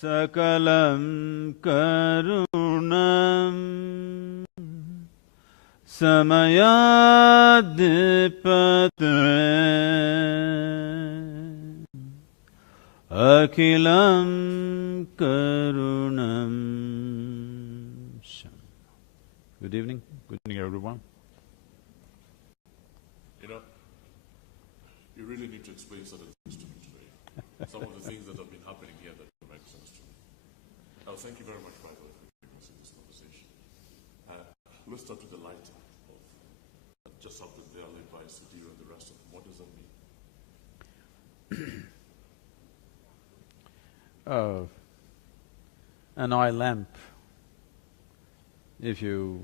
Sakalam karunam samayadipate akilam karunam. Good evening everyone. You know, you really need to explain certain things to me today. Some of the things that have been happening here that don't make sense to me. Thank you very much, by the way, for joining us in this conversation. Let's start with the lighter of just something there led by Sadhguru and the rest of them. What does that mean? An oil lamp, if you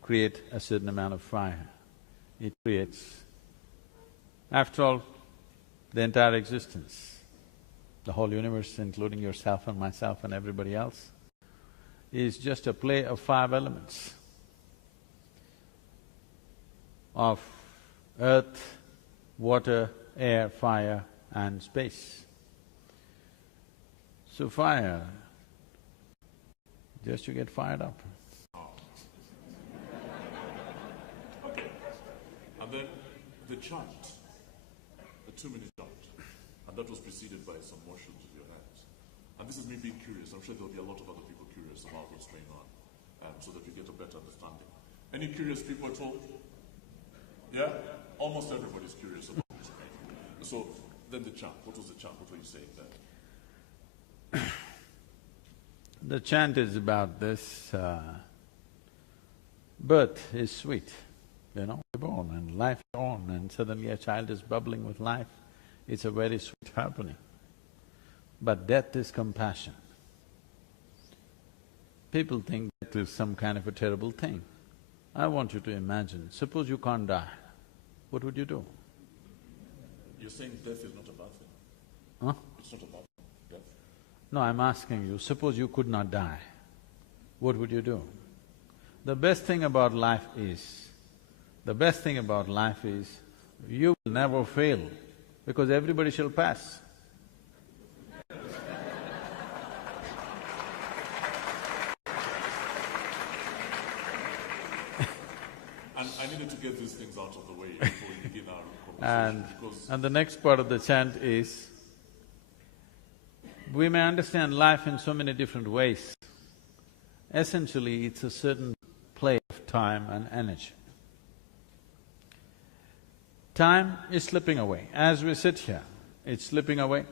create a certain amount of fire, it creates, after all, the entire existence, the whole universe, including yourself and myself and everybody else, is just a play of five elements of earth, water, air, fire and space. So fire, just you get fired up. Okay. And then the chant, the 2-minute chant, and that was preceded by some motions of your hands. And this is me being curious. I'm sure there'll be a lot of other people curious about what's going on, so that we get a better understanding. Any curious people at all? Yeah? Almost everybody's curious about this. So, then the chant. What was the chant? What were you saying there? The chant is about this, birth is sweet, you know, we're born and life is on and suddenly a child is bubbling with life. It's a very sweet happening. But death is compassion. People think death is some kind of a terrible thing. I want you to imagine, suppose you can't die, what would you do? You're saying death is not a bad thing? Huh? It's not a bad thing, death? No, I'm asking you, suppose you could not die, what would you do? The best thing about life is, you will never fail, because everybody shall pass. And I needed to get these things out of the way before we begin our conversation, And the next part of the chant is, we may understand life in so many different ways. Essentially, it's a certain play of time and energy. Time is slipping away. As we sit here, it's slipping away.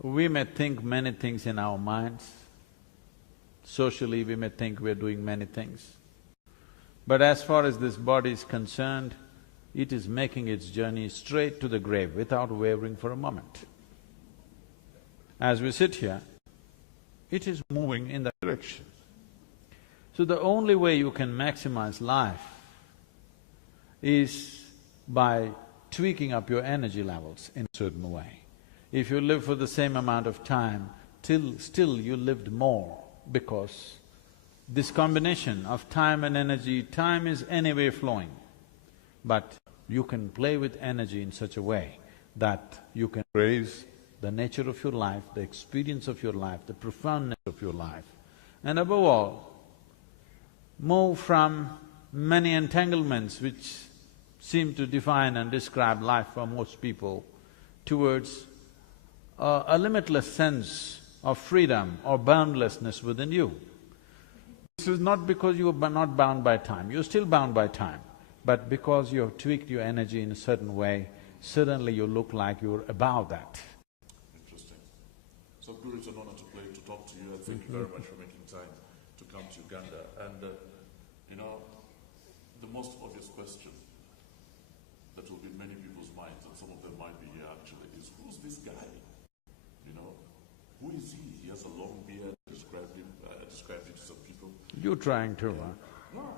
We may think many things in our minds. Socially, we may think we're doing many things. But as far as this body is concerned, it is making its journey straight to the grave without wavering for a moment. As we sit here, it is moving in that direction. So the only way you can maximize life is by tweaking up your energy levels in a certain way. If you live for the same amount of time, still you lived more, because this combination of time and energy, time is anyway flowing, but you can play with energy in such a way that you can raise the nature of your life, the experience of your life, the profoundness of your life, and above all, move from many entanglements which seem to define and describe life for most people towards a limitless sense of freedom or boundlessness within you. This is not because you are not bound by time, you're still bound by time, but because you have tweaked your energy in a certain way, suddenly you look like you're above that. Interesting. So, Guru, it's an honor to talk to you. Thank you very much for making time to come to Uganda. And, you know, the most obvious question that will be in many people's minds, and some of them might be here actually, is who's this guy? You know, who is he? He has a long beard, described him to some people. You're trying to, huh? No,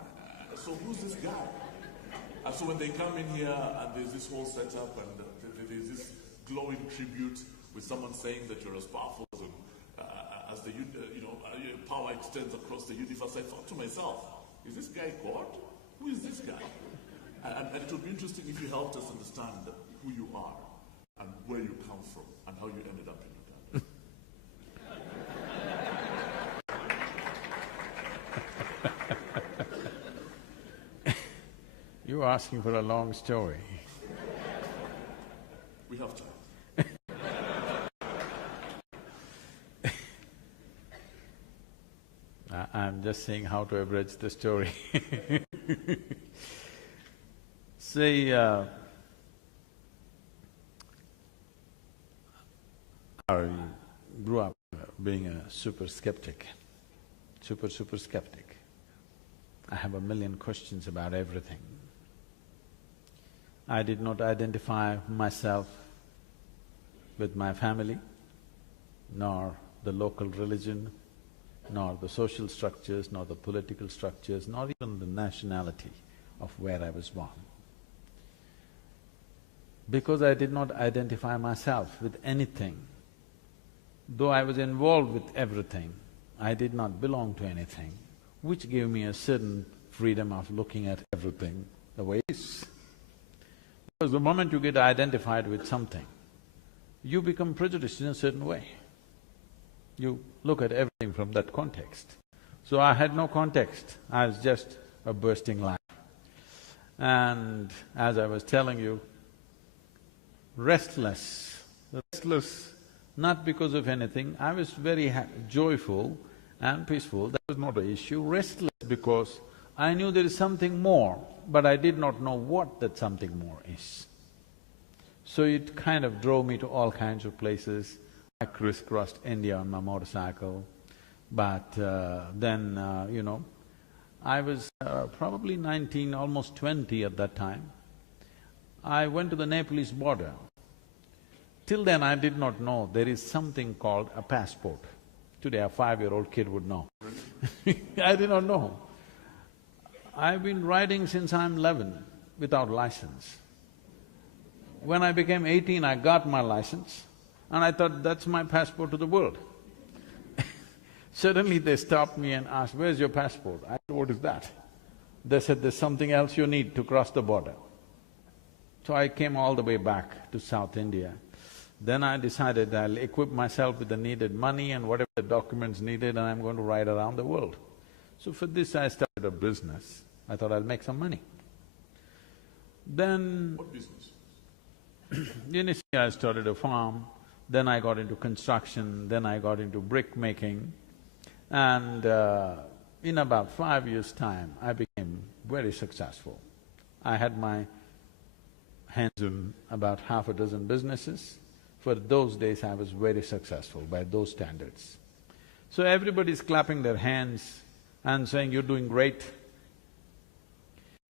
so who's this guy? And so when they come in here and there's this whole setup and there's this glowing tribute with someone saying that you're as powerful as the power extends across the universe, I thought to myself, is this guy God? Who is this guy? And it would be interesting if you helped us understand who you are and where you come from and how you ended up in Uganda. You're asking for a long story. We have time. I'm just saying how to abridge the story. See, I grew up being a super skeptic. Super skeptic. I have a million questions about everything. I did not identify myself with my family, nor the local religion, nor the social structures, nor the political structures, nor even the nationality of where I was born. Because I did not identify myself with anything, though I was involved with everything, I did not belong to anything, which gave me a certain freedom of looking at everything the way it is. Because the moment you get identified with something, you become prejudiced in a certain way. You look at everything from that context. So I had no context, I was just a bursting life. And as I was telling you, restless not because of anything, I was very joyful and peaceful, that was not an issue. Restless because I knew there is something more, but I did not know what that something more is. So it kind of drove me to all kinds of places. I crisscrossed India on my motorcycle, but then, I was probably 19, almost 20 at that time. I went to the Nepalese border. Till then I did not know there is something called a passport. Today a 5-year-old kid would know. I did not know. I've been riding since I'm 11 without license. When I became 18, I got my license and I thought that's my passport to the world. Suddenly they stopped me and asked, "Where's your passport?" I said, "What is that?" They said, "There's something else you need to cross the border." So I came all the way back to South India. Then I decided I'll equip myself with the needed money and whatever the documents needed, and I'm going to ride around the world. So for this I started a business. I thought I'll make some money. Then… What business? Initially I started a farm, then I got into construction, then I got into brick making, and in about 5 years' time, I became very successful. I had my hands on about half a dozen businesses. For those days, I was very successful by those standards. So everybody's clapping their hands and saying, "You're doing great."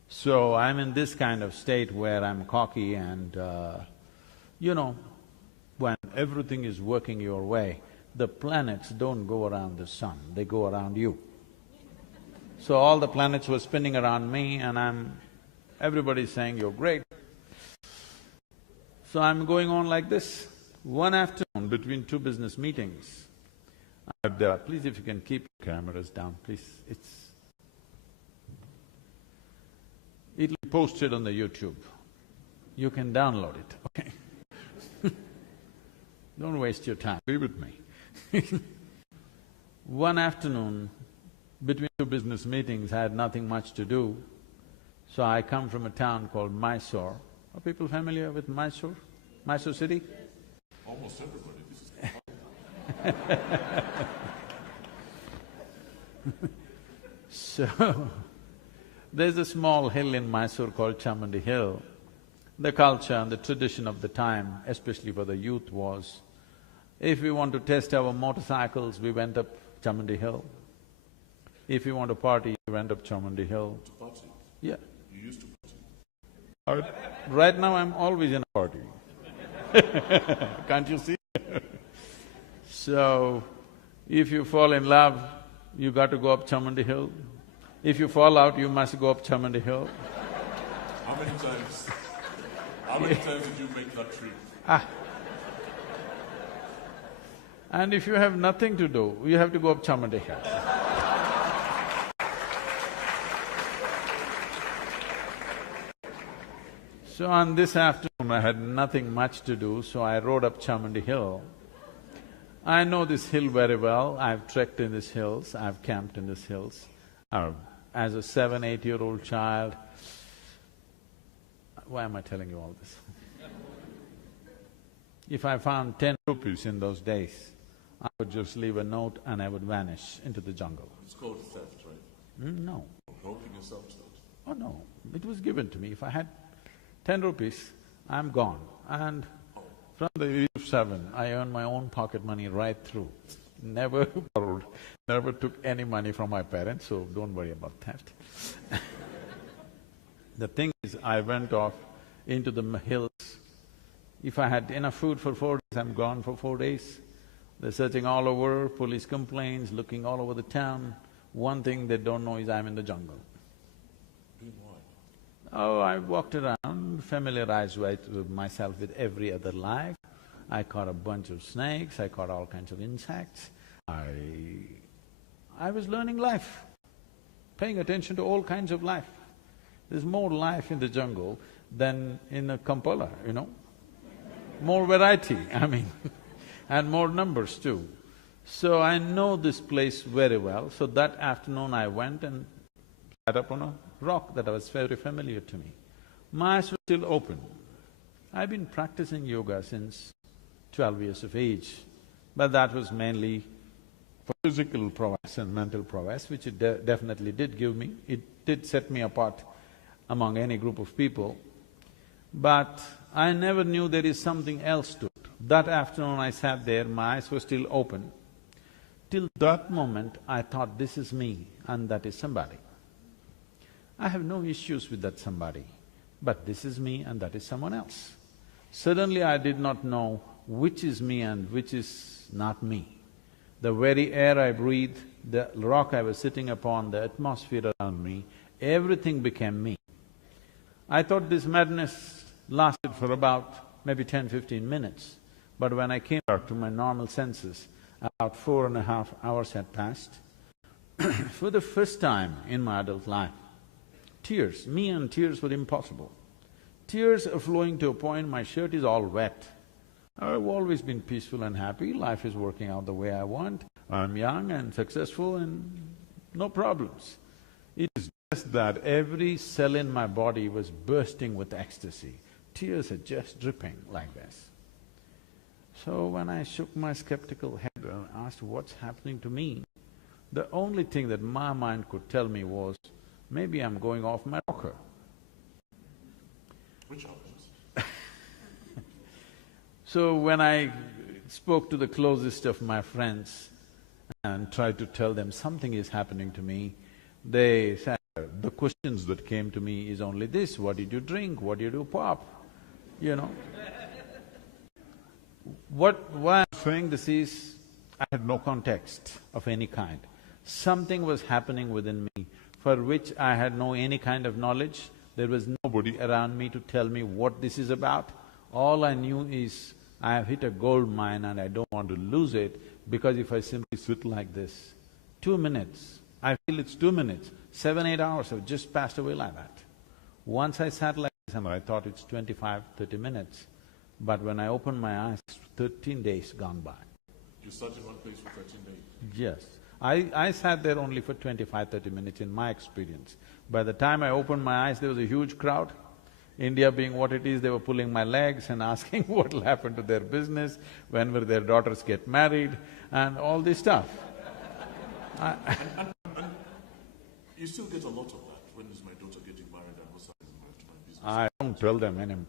So I'm in this kind of state where I'm cocky and, when everything is working your way, the planets don't go around the sun, they go around you. So all the planets were spinning around me and everybody's saying, "You're great." So I'm going on like this. One afternoon, between two business meetings, please if you can keep your cameras down, please, it'll be posted on the YouTube. You can download it, okay? Don't waste your time, be with me. One afternoon, between two business meetings, I had nothing much to do, so I come from a town called Mysore. Are people familiar with Mysore? Mysore city? Almost everybody, this is… So, there's a small hill in Mysore called Chamandi Hill. The culture and the tradition of the time, especially for the youth, was if we want to test our motorcycles, we went up Chamandi Hill. If we want to party, we went up Chamandi Hill. To party? Yeah. You used to party? Right now I'm always in a party. Can't you see? So, if you fall in love, you got to go up Chamandi Hill. If you fall out, you must go up Chamandi Hill. How many times did you make that trip? And if you have nothing to do, you have to go up Chamandi Hill. So on this afternoon, I had nothing much to do, so I rode up Chamandi Hill. I know this hill very well, I've trekked in these hills, I've camped in these hills. As a 7, 8-year-old child, why am I telling you all this? If I found 10 rupees in those days, I would just leave a note and I would vanish into the jungle. It's called theft, right? No. Helping yourself to that. Oh no, it was given to me. If I had 10 rupees, I'm gone. And from the age of 7, I earned my own pocket money right through. Never borrowed, never took any money from my parents, so don't worry about theft. The thing is, I went off into the hills. If I had enough food for 4 days, I'm gone for 4 days. They're searching all over, police complaints, looking all over the town. One thing they don't know is I'm in the jungle. Doing what? Oh, I walked around, familiarized myself with every other life. I caught a bunch of snakes, I caught all kinds of insects. I was learning life, paying attention to all kinds of life. There's more life in the jungle than in a Kampala, you know. More variety, I mean, and more numbers too. So I know this place very well. So that afternoon I went and sat up on a rock that was very familiar to me. My eyes were still open. I've been practicing yoga since 12 years of age, but that was mainly for physical prowess and mental prowess, which it definitely did give me. It did set me apart among any group of people, but I never knew there is something else to it. That afternoon I sat there, my eyes were still open. Till that moment, I thought, this is me and that is somebody. I have no issues with that somebody, but this is me and that is someone else. Suddenly I did not know which is me and which is not me. The very air I breathed, the rock I was sitting upon, the atmosphere around me, everything became me. I thought this madness lasted for about maybe 10–15 minutes, but when I came back to my normal senses, about 4.5 hours had passed. For the first time in my adult life, tears, me and tears were impossible. Tears are flowing to a point my shirt is all wet. I've always been peaceful and happy, life is working out the way I want, I'm young and successful and no problems. It is just that every cell in my body was bursting with ecstasy. Tears are just dripping like this. So when I shook my skeptical head and asked what's happening to me, the only thing that my mind could tell me was, maybe I'm going off my rocker. Which happens? So when I spoke to the closest of my friends and tried to tell them something is happening to me, they said, the questions that came to me is only this: what did you drink, what did you pop, you know? Why I'm saying this is, I had no context of any kind. Something was happening within me for which I had no any kind of knowledge. There was nobody around me to tell me what this is about. All I knew is, I have hit a gold mine and I don't want to lose it, because if I simply sit like this, 2 minutes, I feel it's 2 minutes, 7–8 hours have just passed away like that. Once I sat like this and I thought it's 25–30 minutes, but when I opened my eyes, 13 days gone by. You sat in one place for 13 days? Yes. I sat there only for 25–30 minutes in my experience. By the time I opened my eyes, there was a huge crowd. India being what it is, they were pulling my legs and asking what will happen to their business, when will their daughters get married, and all this stuff. And you still get a lot of that. When is my daughter getting married and what's happening to my business? I don't tell them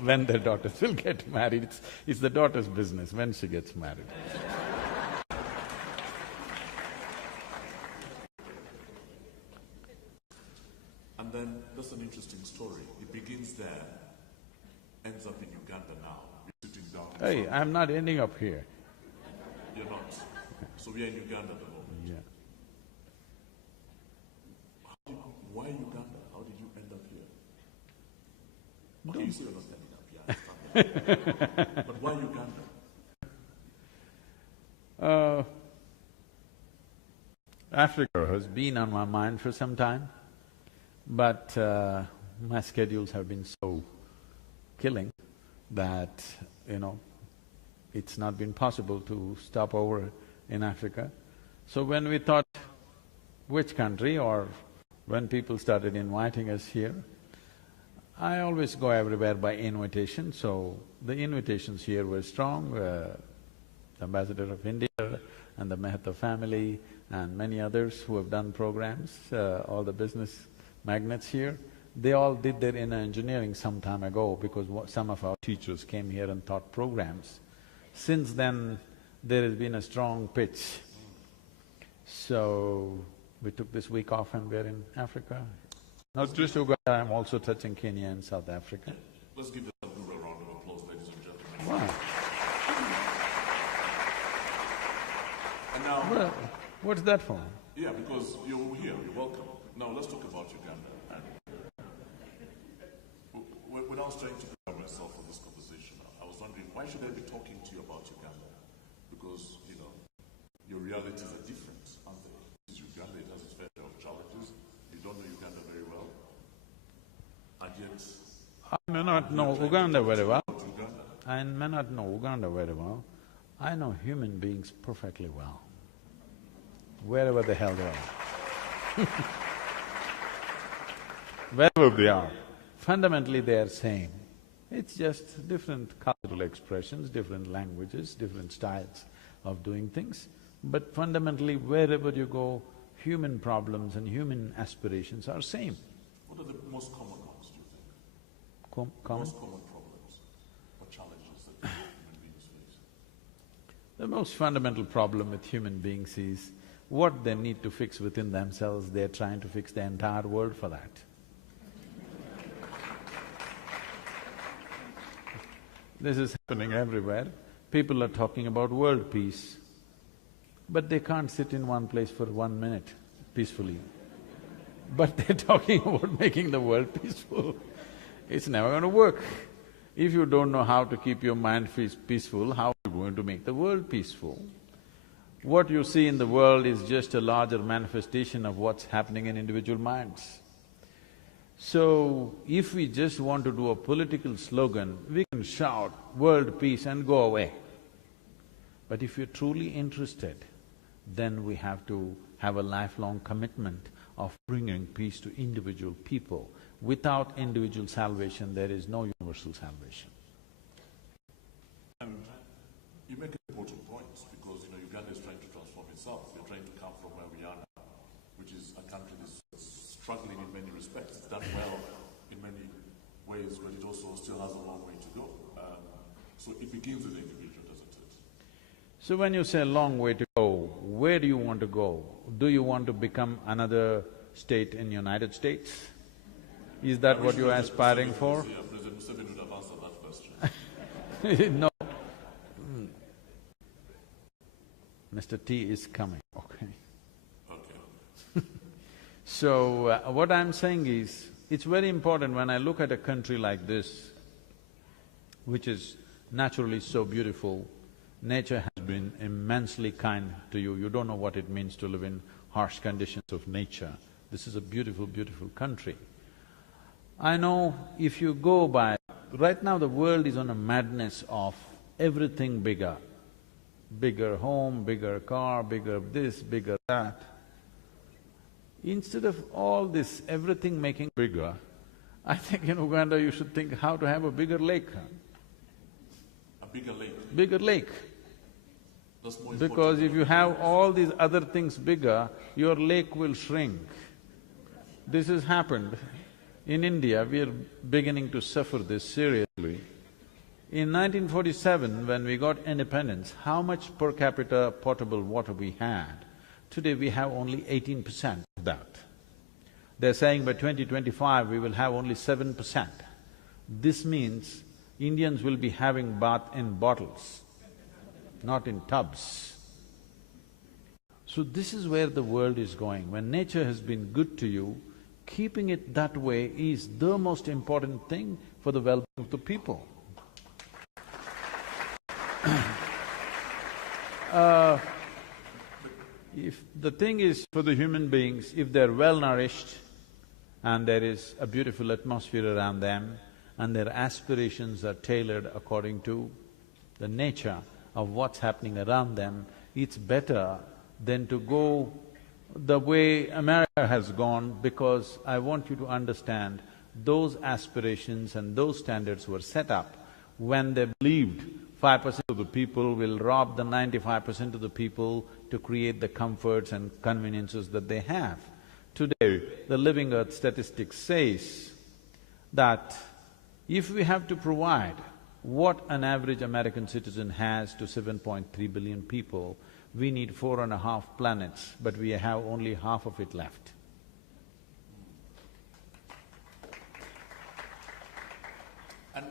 when their daughters will get married. It's the daughter's business when she gets married. And then, that's an interesting story. It begins there, ends up in Uganda now. You're sitting down. Hey, I'm not ending up here. You're not. So we are in Uganda at the moment. Yeah. Why Uganda? How did you end up here? Okay, you say you're not ending up here, but why Uganda? Africa has been on my mind for some time, but my schedules have been so killing that, it's not been possible to stop over in Africa. So when we thought which country, or when people started inviting us here, I always go everywhere by invitation, so the invitations here were strong. The Ambassador of India and the Mehta family and many others who have done programs, all the business magnates here, they all did their inner engineering some time ago because some of our teachers came here and taught programs. Since then, there has been a strong pitch. So, we took this week off and we're in Africa. Not just Uganda, I'm also touching Kenya and South Africa. Let's give the Sadhguru a round of applause, ladies and gentlemen. Wow. And now… Well, what's that for? Yeah, because you're here, you're welcome. Now let's talk about Uganda. When I was trying to prepare myself for this conversation, I was wondering, why should I be talking to you about Uganda? Because, you know, your realities are different, aren't they? This is Uganda, it has its fair share of challenges. You don't know Uganda very well. And yet… I may not know Uganda very well. Uganda. I may not know Uganda very well. I know human beings perfectly well, wherever the hell they are. Wherever they are, fundamentally they are same. It's just different cultural expressions, different languages, different styles of doing things. But fundamentally, wherever you go, human problems and human aspirations are same. What are the most common ones, do you think? Common? Most common problems or challenges that human beings face? The most fundamental problem with human beings is what they need to fix within themselves, they're trying to fix the entire world for that. This is happening everywhere. People are talking about world peace, but they can't sit in one place for 1 minute peacefully. But they're talking about making the world peaceful. It's never going to work. If you don't know how to keep your mind peaceful, how are you going to make the world peaceful? What you see in the world is just a larger manifestation of what's happening in individual minds. So, if we just want to do a political slogan, we can shout world peace and go away. But if you're truly interested, then we have to have a lifelong commitment of bringing peace to individual people. Without individual salvation, there is no universal salvation. And you make important points because, you know, Uganda is trying to transform itself. You're trying to come from where we are now, which is a country that's struggling in many respects. It's done well in many ways, but it also still has a long way to go. So it begins with the individual, doesn't it? So when you say a long way to go, where do you want to go? Do you want to become another state in United States? Is that what you're aspiring for? Yeah, President Museveni would have answered that question. No. Mr. T is coming, okay. Okay. So, what I'm saying is, it's very important when I look at a country like this, which is naturally so beautiful, nature has been immensely kind to you. You don't know what it means to live in harsh conditions of nature. This is a beautiful, beautiful country. I know if you go by… Right now the world is on a madness of everything bigger. Bigger home, bigger car, bigger this, bigger that. Instead of all this, everything making bigger, I think in Uganda you should think how to have a bigger lake. A bigger lake? Bigger lake. That's more Because if you have all these other things bigger, your lake will shrink. This has happened. In India, we are beginning to suffer this seriously. In 1947, when we got independence, how much per capita potable water we had? Today we have only 18% of that. They're saying by 2025 we will have only 7%. This means Indians will be having bath in bottles, not in tubs. So this is where the world is going. When nature has been good to you, keeping it that way is the most important thing for the well-being of the people. If the thing is for the human beings, if they're well-nourished and there is a beautiful atmosphere around them and their aspirations are tailored according to the nature of what's happening around them, it's better than to go the way America has gone, because I want you to understand, those aspirations and those standards were set up when they believed 5% of the people will rob the 95% of the people to create the comforts and conveniences that they have. Today, the Living Earth statistics says that if we have to provide what an average American citizen has to 7.3 billion people, we need 4.5 planets, but we have only half of it left. And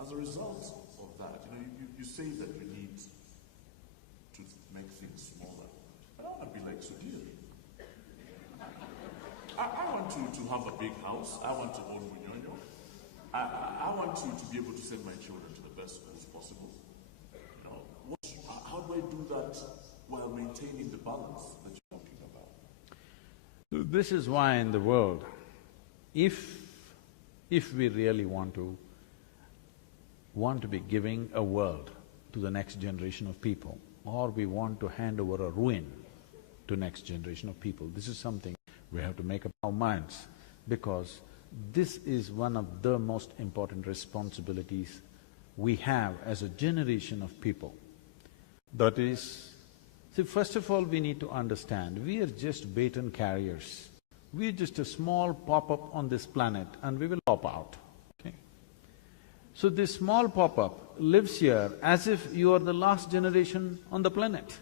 as a result of that, you say that you need to make things smaller. I don't want to be like Sudhir. I want to have a big house. I want to own Munyonyo. I want to be able to send my children to the best schools possible. How do I do that while maintaining the balance that you're talking about? This is why in the world, if we really want to be giving a world to the next generation of people, or we want to hand over a ruin to next generation of people, this is something we have to make up our minds, because this is one of the most important responsibilities we have as a generation of people. That is, see, first of all, we need to understand, we are just baton carriers. We are just a small pop-up on this planet and we will pop out, okay? So this small pop-up lives here as if you are the last generation on the planet.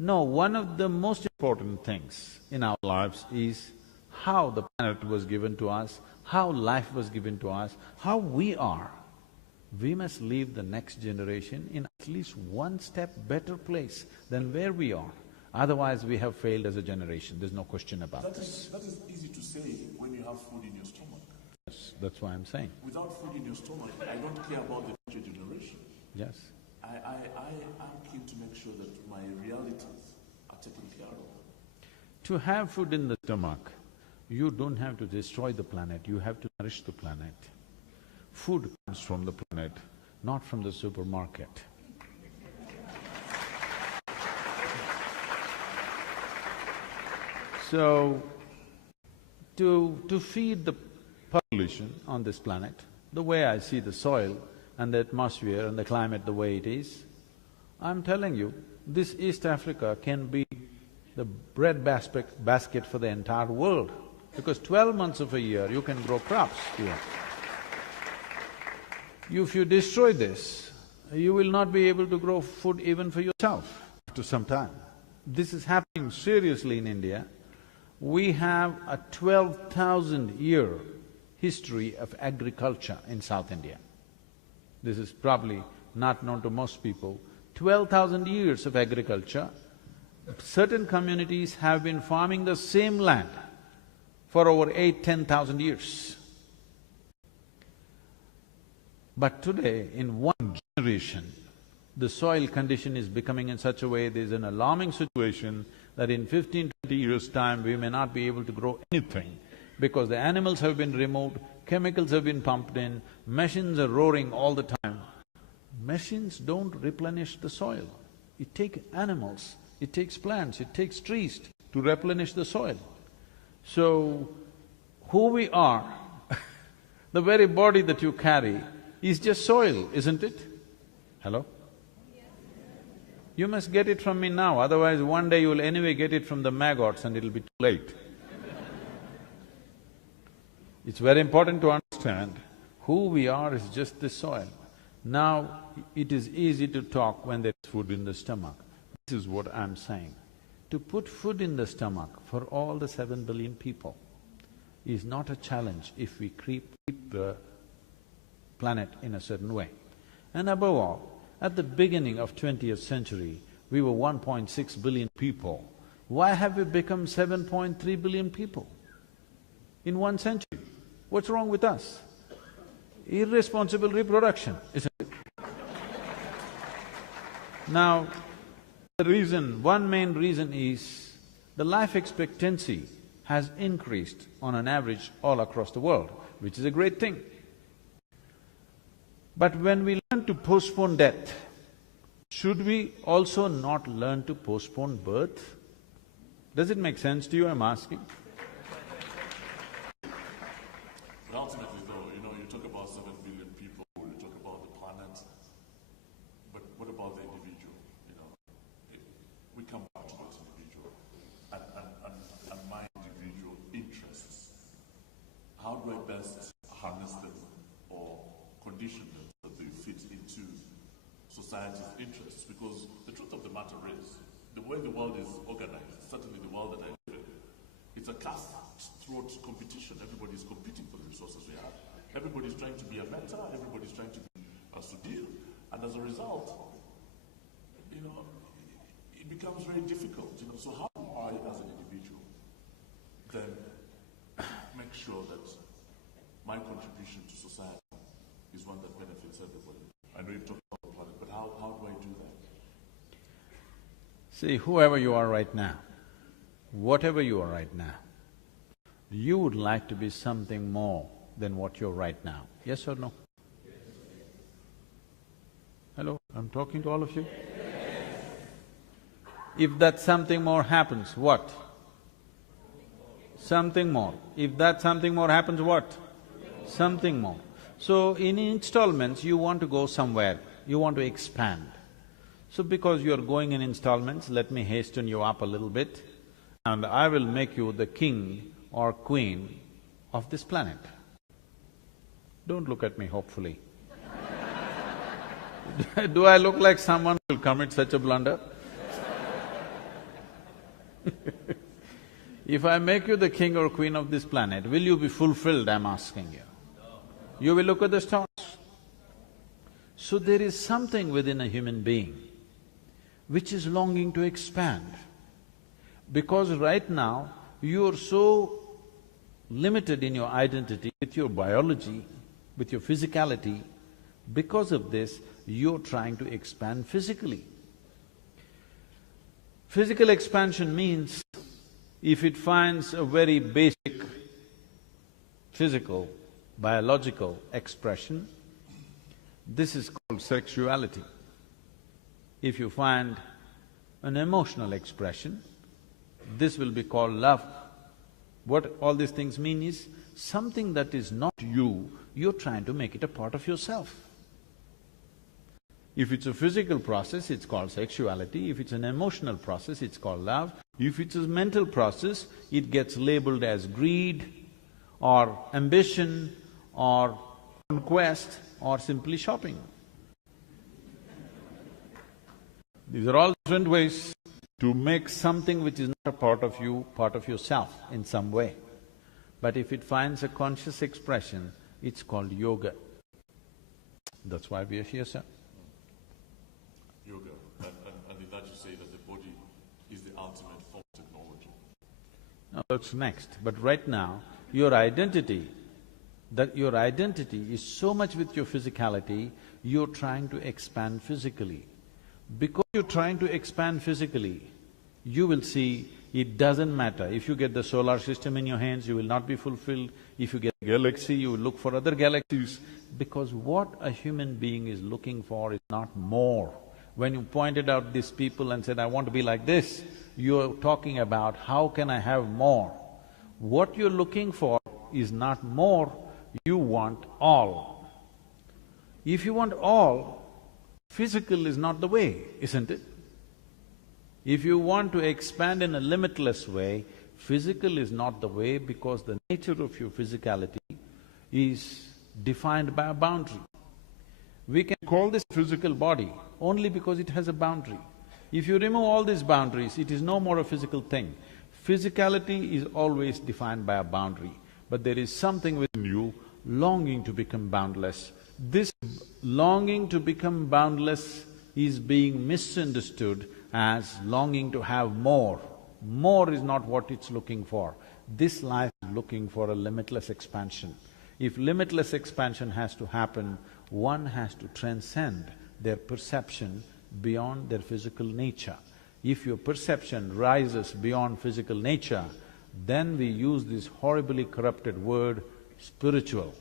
No, one of the most important things in our lives is how the planet was given to us, how life was given to us, how we are. We must leave the next generation in at least one step better place than where we are. Otherwise, we have failed as a generation, there's no question about this. That is easy to say when you have food in your stomach. Yes, that's why I'm saying. Without food in your stomach, I don't care about the future generation. Yes. I'm keen to make sure that my realities are taken care of. To have food in the stomach, you don't have to destroy the planet, you have to nourish the planet. Food comes from the planet, not from the supermarket. So, to feed the population on this planet, the way I see the soil and the atmosphere and the climate the way it is, I'm telling you, this East Africa can be the bread basket for the entire world, because 12 months of a year you can grow crops here. If you destroy this, you will not be able to grow food even for yourself after some time. This is happening seriously in India. We have a 12,000-year history of agriculture in South India. This is probably not known to most people. 12,000 years of agriculture. Certain communities have been farming the same land for over 8,000–10,000 years. But today, in one generation, the soil condition is becoming in such a way, there's an alarming situation that in 15–20 years' time, we may not be able to grow anything because the animals have been removed, chemicals have been pumped in, machines are roaring all the time. Machines don't replenish the soil. It takes animals, it takes plants, it takes trees to replenish the soil. So, who we are, the very body that you carry is just soil, isn't it? Hello? You must get it from me now, otherwise one day you will anyway get it from the maggots and it'll be too late. It's very important to understand who we are is just this soil. Now, it is easy to talk when there's food in the stomach. This is what I'm saying. To put food in the stomach for all the 7 billion people is not a challenge if we keep the planet in a certain way. And above all, at the beginning of 20th century, we were 1.6 billion people. Why have we become 7.3 billion people in 1 century? What's wrong with us? Irresponsible reproduction, isn't it? Now, one main reason is the life expectancy has increased on an average all across the world, which is a great thing. But when we learn to postpone death, should we also not learn to postpone birth? Does it make sense to you, I'm asking? ultimately though, you talk about 7 billion people, you talk about the planet, but what about the individual? We come back to that individual and my individual interests. How do I best harness them or condition them so that they fit into society's interests? Because the truth of the matter is, the way the world is organized, certainly the world that I live in, it's a cutthroat competition. Everybody's competing for the resources we have. Everybody's trying to be a mentor, everybody's trying to be a Sudhir, and as a result, it becomes very difficult. So how do I, as an individual, then make sure that my contribution to society is one that benefits everybody? I know you've talked about the planet, but how do I do that? See, whoever you are right now, whatever you are right now, you would like to be something more than what you're right now. Yes or no? Hello, I'm talking to all of you. If that something more happens, what? Something more. If that something more happens, what? Something more. So in installments, you want to go somewhere, you want to expand. So because you're going in installments, let me hasten you up a little bit, and I will make you the king or queen of this planet. Don't look at me hopefully. Do I look like someone who will commit such a blunder? If I make you the king or queen of this planet, will you be fulfilled, I'm asking you? You will look at the stars. So there is something within a human being which is longing to expand. Because right now, you're so limited in your identity with your biology, with your physicality. Because of this, you're trying to expand physically. Physical expansion means, if it finds a very basic physical, biological expression, this is called sexuality. If you find an emotional expression, this will be called love. What all these things mean is, something that is not you, you're trying to make it a part of yourself. If it's a physical process, it's called sexuality. If it's an emotional process, it's called love. If it's a mental process, it gets labeled as greed or ambition or conquest or simply shopping. These are all different ways to make something which is not a part of you, part of yourself in some way. But if it finds a conscious expression, it's called yoga. That's why we are here, sir. Yoga, and in that you say that the body is the ultimate form of technology. Now that's next. But right now, your identity is so much with your physicality, you're trying to expand physically. Because you're trying to expand physically, you will see it doesn't matter. If you get the solar system in your hands, you will not be fulfilled. If you get a galaxy, you will look for other galaxies. Because what a human being is looking for is not more. When you pointed out these people and said, I want to be like this, you're talking about how can I have more? What you're looking for is not more, you want all. If you want all, physical is not the way, isn't it? If you want to expand in a limitless way, physical is not the way, because the nature of your physicality is defined by a boundary. We can call this physical body only because it has a boundary. If you remove all these boundaries, it is no more a physical thing. Physicality is always defined by a boundary, but there is something within you longing to become boundless. This longing to become boundless is being misunderstood as longing to have more. More is not what it's looking for. This life is looking for a limitless expansion. If limitless expansion has to happen, one has to transcend their perception beyond their physical nature. If your perception rises beyond physical nature, then we use this horribly corrupted word, spiritual.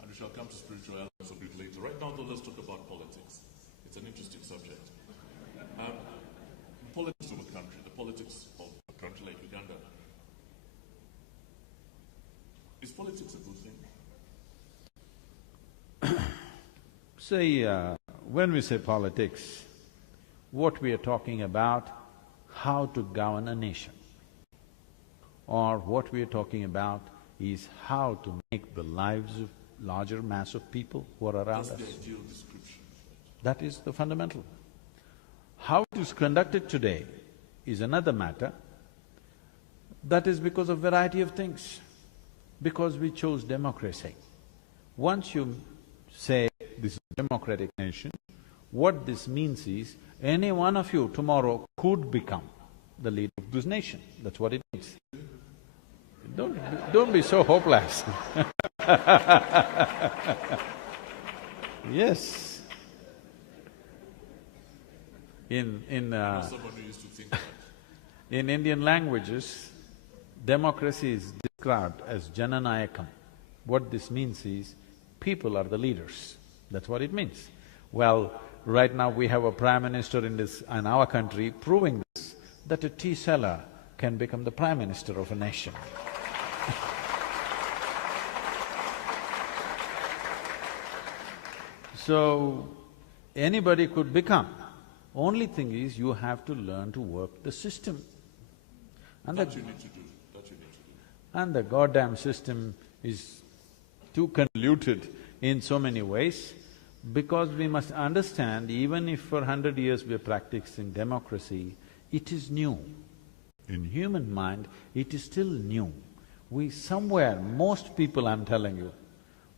And we shall come to spiritual elements a bit later. Right now though, let's talk about politics. It's an interesting subject. Politics of a country, the politics of a country like Uganda. Is politics a See, when we say politics, what we are talking about, how to govern a nation. Or what we are talking about is how to make the lives of larger mass of people who are around us. That's the ideal description. That is the fundamental. How it is conducted today is another matter. That is because of variety of things. Because we chose democracy. Once you say this is a democratic nation, what this means is any one of you tomorrow could become the leader of this nation. That's what it means. Don't be so hopeless. Yes. Someone who used to think that. In Indian languages, democracy is described as Jananayakam. What this means is, people are the leaders. That's what it means. Well, right now we have a prime minister in our country proving this, that a tea seller can become the prime minister of a nation. So, anybody could become. Only thing is, you have to learn to work the system. And That you need to do. And the goddamn system is too convoluted in so many ways, because we must understand, even if for 100 years we are practicing democracy, it is new. In human mind, it is still new. Most people, I'm telling you,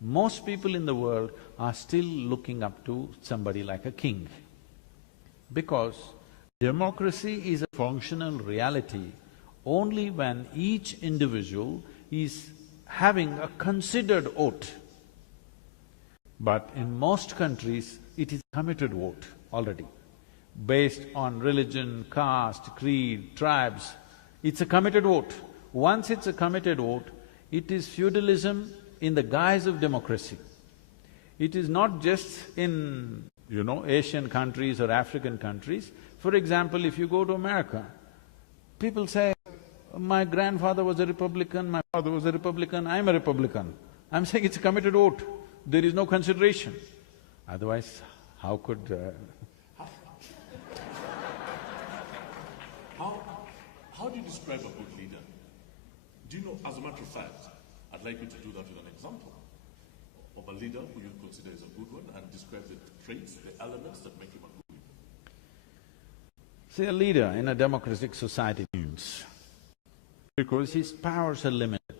most people in the world are still looking up to somebody like a king. Because democracy is a functional reality only when each individual is having a considered vote. But in most countries, it is a committed vote already. Based on religion, caste, creed, tribes, it's a committed vote. Once it's a committed vote, it is feudalism in the guise of democracy. It is not just in, Asian countries or African countries. For example, if you go to America, people say, my grandfather was a Republican, my father was a Republican, I'm a Republican. I'm saying it's a committed vote. There is no consideration. Otherwise, how could… How do you describe a good leader? Do you know, as a matter of fact, I'd like you to do that with an example of a leader who you consider is a good one, and describe the traits, the elements that make him a good leader. See, a leader in a democratic society means, because his powers are limited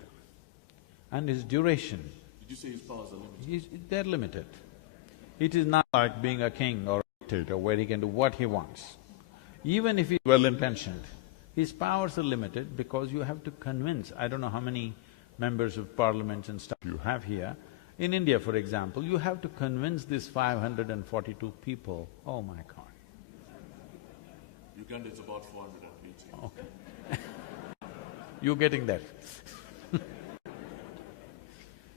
and his duration… Did you say his powers are limited? They're limited. It is not like being a king or a dictator where he can do what he wants. Even if he's well-intentioned, his powers are limited because you have to convince… I don't know how many members of parliament and stuff you have here. In India, for example, you have to convince these 542 people, oh my God. Uganda is about 480. Okay. You're getting that.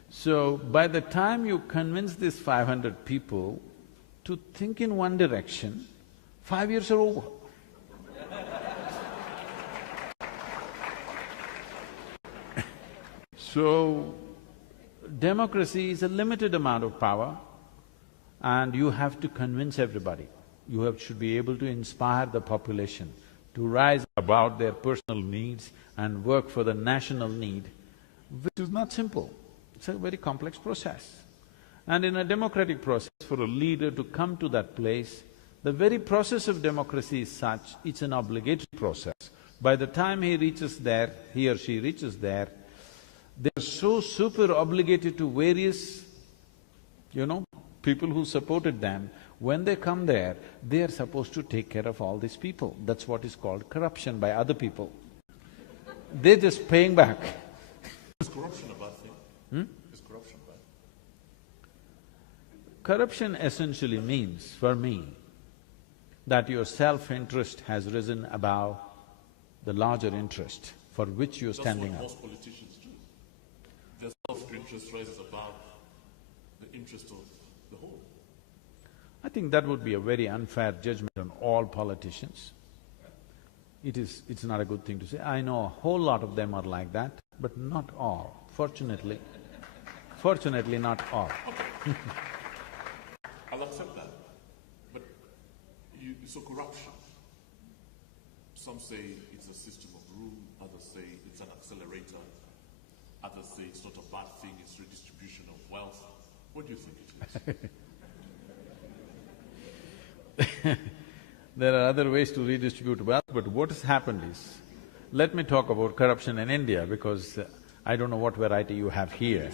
So, by the time you convince these 500 people to think in one direction, 5 years are over. So, democracy is a limited amount of power and you have to convince everybody. You should be able to inspire the population to rise above their personal needs and work for the national need, which is not simple. It's a very complex process. And in a democratic process, for a leader to come to that place, the very process of democracy is such, it's an obligatory process. By the time he reaches there, he or she reaches there, they're so super obligated to various, people who supported them. When they come there, they are supposed to take care of all these people. That's what is called corruption by other people. They're just paying back. Is corruption a bad thing? Is corruption bad? Corruption essentially means, for me, that your self-interest has risen above the larger interest for which you're standing up. That's what most politicians do. Their self-interest rises above the interest of the whole. I think that would be a very unfair judgment on all politicians. It's not a good thing to say. I know a whole lot of them are like that, but not all, fortunately. Fortunately, not all. As I'll accept that. But so corruption. Some say it's a system of rule, others say it's an accelerator, others say it's not a bad thing, it's redistribution of wealth. What do you think it is? There are other ways to redistribute wealth, but what has happened is, let me talk about corruption in India because I don't know what variety you have here.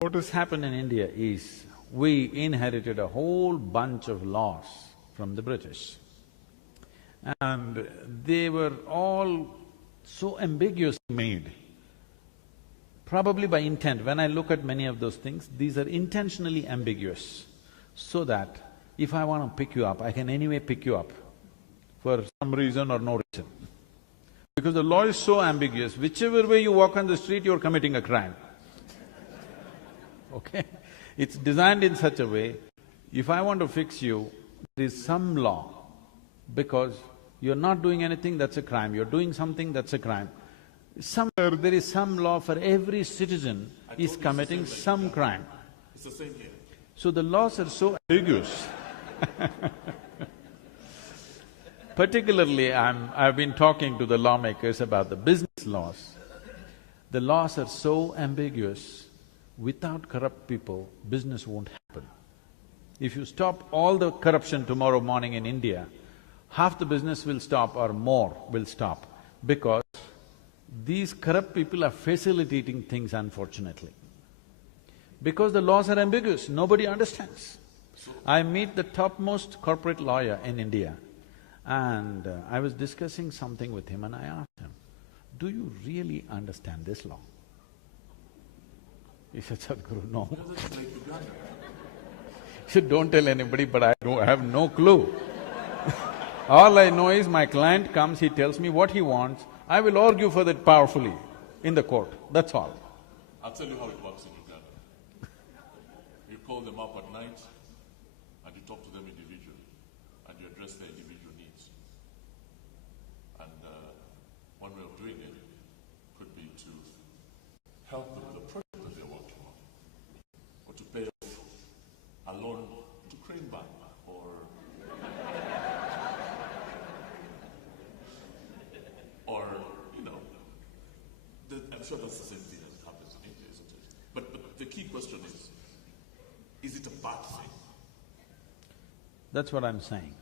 What has happened in India is, we inherited a whole bunch of laws from the British. And they were all so ambiguously made, probably by intent. When I look at many of those things, these are intentionally ambiguous, so that if I want to pick you up, I can anyway pick you up for some reason or no reason. Because the law is so ambiguous, whichever way you walk on the street, you're committing a crime. Okay? It's designed in such a way, if I want to fix you, there is some law, because you're not doing anything, that's a crime, you're doing something, that's a crime. Somewhere there is some law for every citizen is committing some crime. It's the same here. So the laws are so ambiguous. Particularly, I've been talking to the lawmakers about the business laws. The laws are so ambiguous, without corrupt people, business won't happen. If you stop all the corruption tomorrow morning in India, half the business will stop or more will stop, because these corrupt people are facilitating things, unfortunately. Because the laws are ambiguous, nobody understands. I meet the topmost corporate lawyer in India, and I was discussing something with him and I asked him, "Do you really understand this law?" He said, "Sadhguru, no." He said, "Don't tell anybody, but I have no clue." All I know is my client comes, he tells me what he wants, I will argue for that powerfully in the court, that's all. I'll tell you how it works in Uganda. You call them up at night and you talk to them individually and you address their individual needs. And one way of doing it could be to help them with a project that they're working on, or to pay off a loan to Crane Bank, or you know, I'm sure that's the same thing that happens in India, isn't it? But the key question is it a bad thing? That's what I'm saying.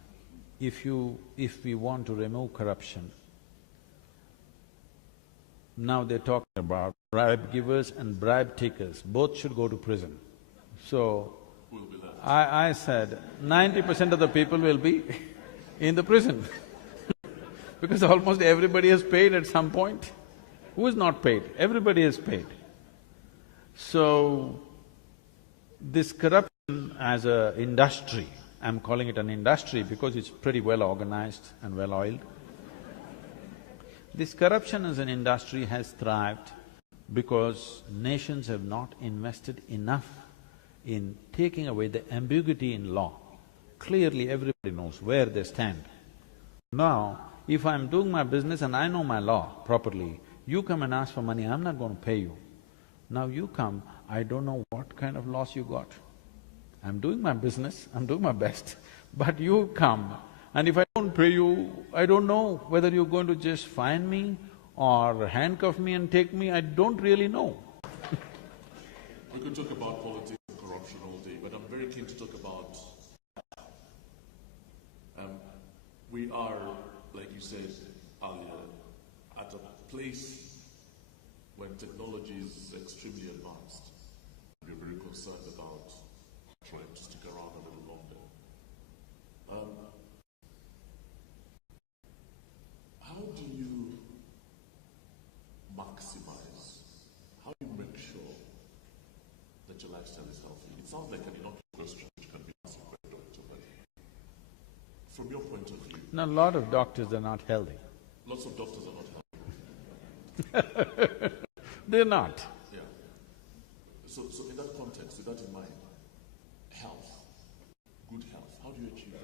If we want to remove corruption, now they're talking about bribe givers and bribe takers, both should go to prison. So, Who will be there? I said 90% of the people will be in the prison because almost everybody has paid at some point. Who is not paid? Everybody has paid. So, this corruption as a industry, I'm calling it an industry because it's pretty well organized and well oiled. This corruption as an industry has thrived because nations have not invested enough in taking away the ambiguity in law. Clearly everybody knows where they stand. Now, if I'm doing my business and I know my law properly, you come and ask for money, I'm not going to pay you. Now you come, I don't know what kind of loss you got. I'm doing my business, I'm doing my best, but you come, and if I don't pay you, I don't know whether you're going to just fine me or handcuff me and take me, I don't really know. We could talk about politics and corruption all day, but I'm very keen to talk about… we are, like you said earlier, at a place when technology is extremely advanced. We're very concerned about trying to stick around a little longer. How do you maximize, how do you make sure that your lifestyle is healthy? It sounds like an innocuous question which can be answered by a doctor, but from your point of view… Now, a lot of doctors are not healthy. Lots of doctors are not healthy. They're not. Yeah. So in that context, with that in mind, health, good health, how do you achieve it?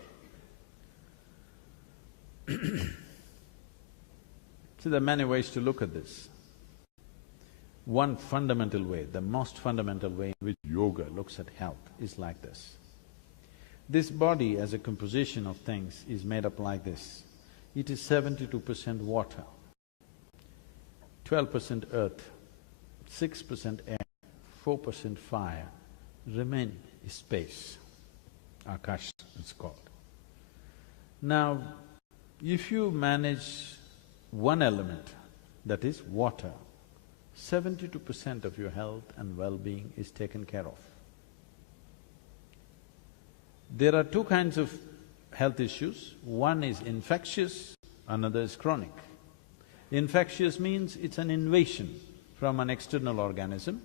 See, there are many ways to look at this. One fundamental way, the most fundamental way in which yoga looks at health is like this. This body as a composition of things is made up like this. It is 72% water, 12% earth, 6% air, 4% fire, remain is space, Akash it's called. Now, if you manage one element, that is water, 72% of your health and well-being is taken care of. There are two kinds of health issues. One is infectious, another is chronic. Infectious means it's an invasion from an external organism,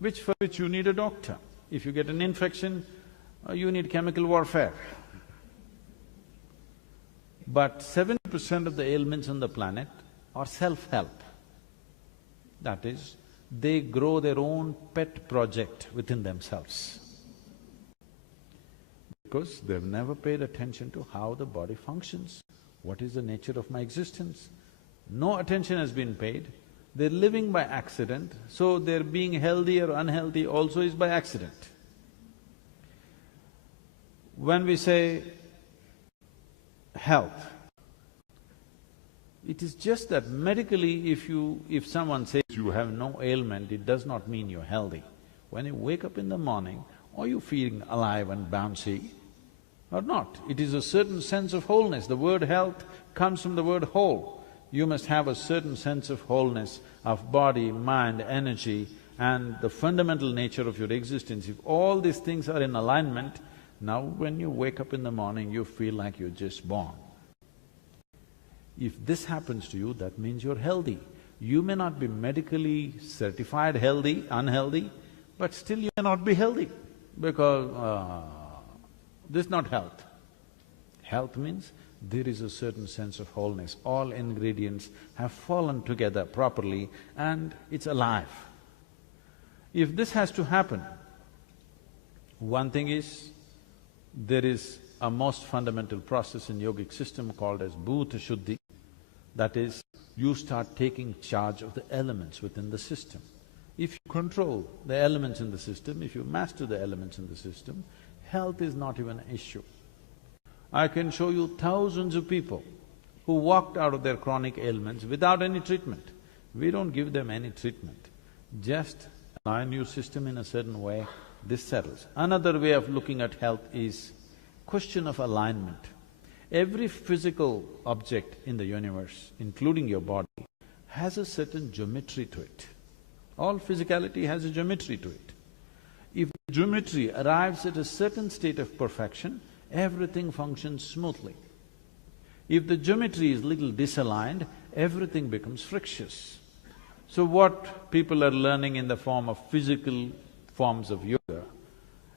for which you need a doctor. If you get an infection, you need chemical warfare. But 70% of the ailments on the planet are self-help. That is, they grow their own pet project within themselves because they've never paid attention to how the body functions, what is the nature of my existence. No attention has been paid, they're living by accident, so their being healthy or unhealthy also is by accident. When we say health, it is just that medically if someone says you have no ailment, it does not mean you're healthy. When you wake up in the morning, are you feeling alive and bouncy or not? It is a certain sense of wholeness. The word health comes from the word whole. You must have a certain sense of wholeness of body, mind, energy and the fundamental nature of your existence. If all these things are in alignment, now when you wake up in the morning, you feel like you're just born. If this happens to you, that means you're healthy. You may not be medically certified healthy, unhealthy, but still you may not be healthy because this is not health. Health means there is a certain sense of wholeness. All ingredients have fallen together properly and it's alive. If this has to happen, one thing is, there is a most fundamental process in yogic system called as bhuta shuddhi. That is, you start taking charge of the elements within the system. If you control the elements in the system, if you master the elements in the system, health is not even an issue. I can show you thousands of people who walked out of their chronic ailments without any treatment. We don't give them any treatment, just align your system in a certain way, this settles. Another way of looking at health is question of alignment. Every physical object in the universe, including your body, has a certain geometry to it. All physicality has a geometry to it. If the geometry arrives at a certain state of perfection, everything functions smoothly. If the geometry is little disaligned, everything becomes frictious. So what people are learning in the form of physical forms of yoga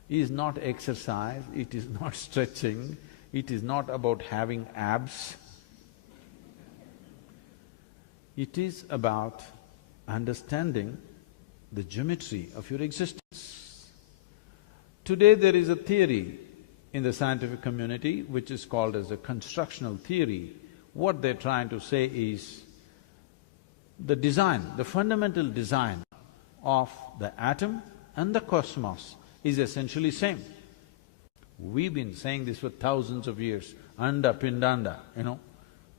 is not exercise, it is not stretching, it is not about having abs. It is about understanding the geometry of your existence. Today there is a theory in the scientific community which is called as a constructional theory. What they're trying to say is the design, the fundamental design of the atom and the cosmos is essentially same. We've been saying this for thousands of years, anda, pindanda,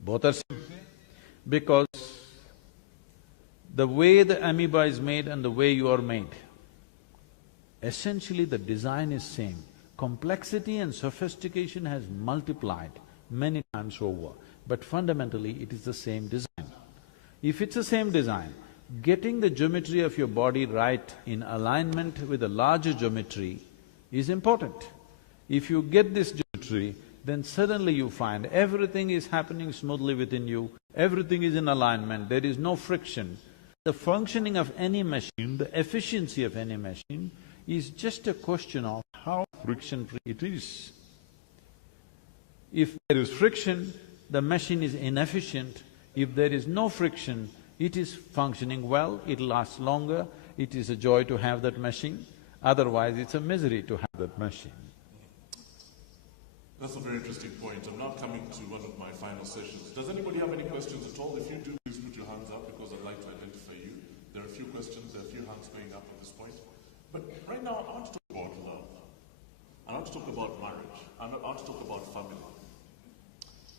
both are same. Because the way the amoeba is made and the way you are made, essentially the design is same. Complexity and sophistication has multiplied many times over, but fundamentally it is the same design. If it's the same design, getting the geometry of your body right in alignment with a larger geometry is important. If you get this geometry, then suddenly you find everything is happening smoothly within you, everything is in alignment, there is no friction. The functioning of any machine, the efficiency of any machine is just a question of how friction-free it is. If there is friction, the machine is inefficient. If there is no friction, it is functioning well, it lasts longer, it is a joy to have that machine, otherwise it's a misery to have that machine. That's a very interesting point. I'm now coming to one of my final sessions. Does anybody have any questions at all? If you do, please put your hands up because I'd like to identify you. There are a few questions, there are a few hands going up at this point. But right now, I want to talk about love. I want to talk about marriage. I want to talk about family.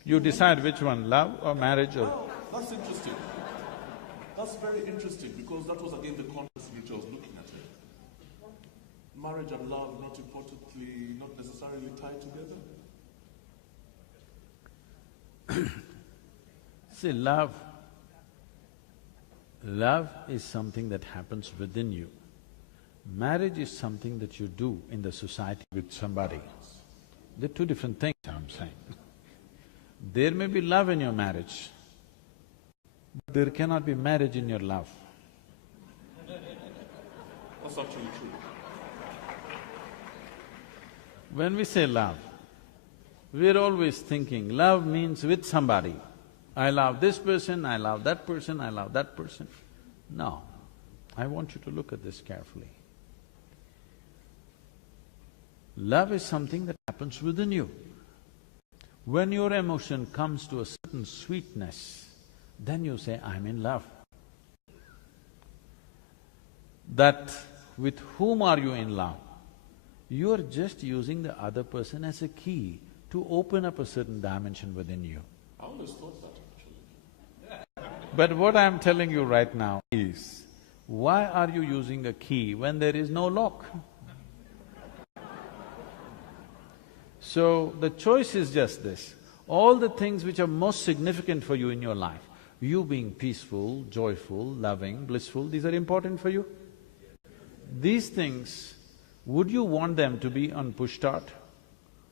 You decide which one, love or marriage or… Oh, that's interesting. That's very interesting because that was again the context in which I was looking at it. Marriage and love not importantly, not necessarily tied together. See, love is something that happens within you. Marriage is something that you do in the society with somebody. They're two different things, I'm saying. There may be love in your marriage, but there cannot be marriage in your love. That's actually true. When we say love, we're always thinking love means with somebody. I love this person, I love that person, I love that person. No, I want you to look at this carefully. Love is something that happens within you. When your emotion comes to a certain sweetness, then you say, I'm in love. That with whom are you in love? You are just using the other person as a key to open up a certain dimension within you. I always thought that actually. But what I'm telling you right now is, why are you using a key when there is no lock? So, the choice is just this. All the things which are most significant for you in your life, you being peaceful, joyful, loving, blissful, these are important for you. These things, would you want them to be on push start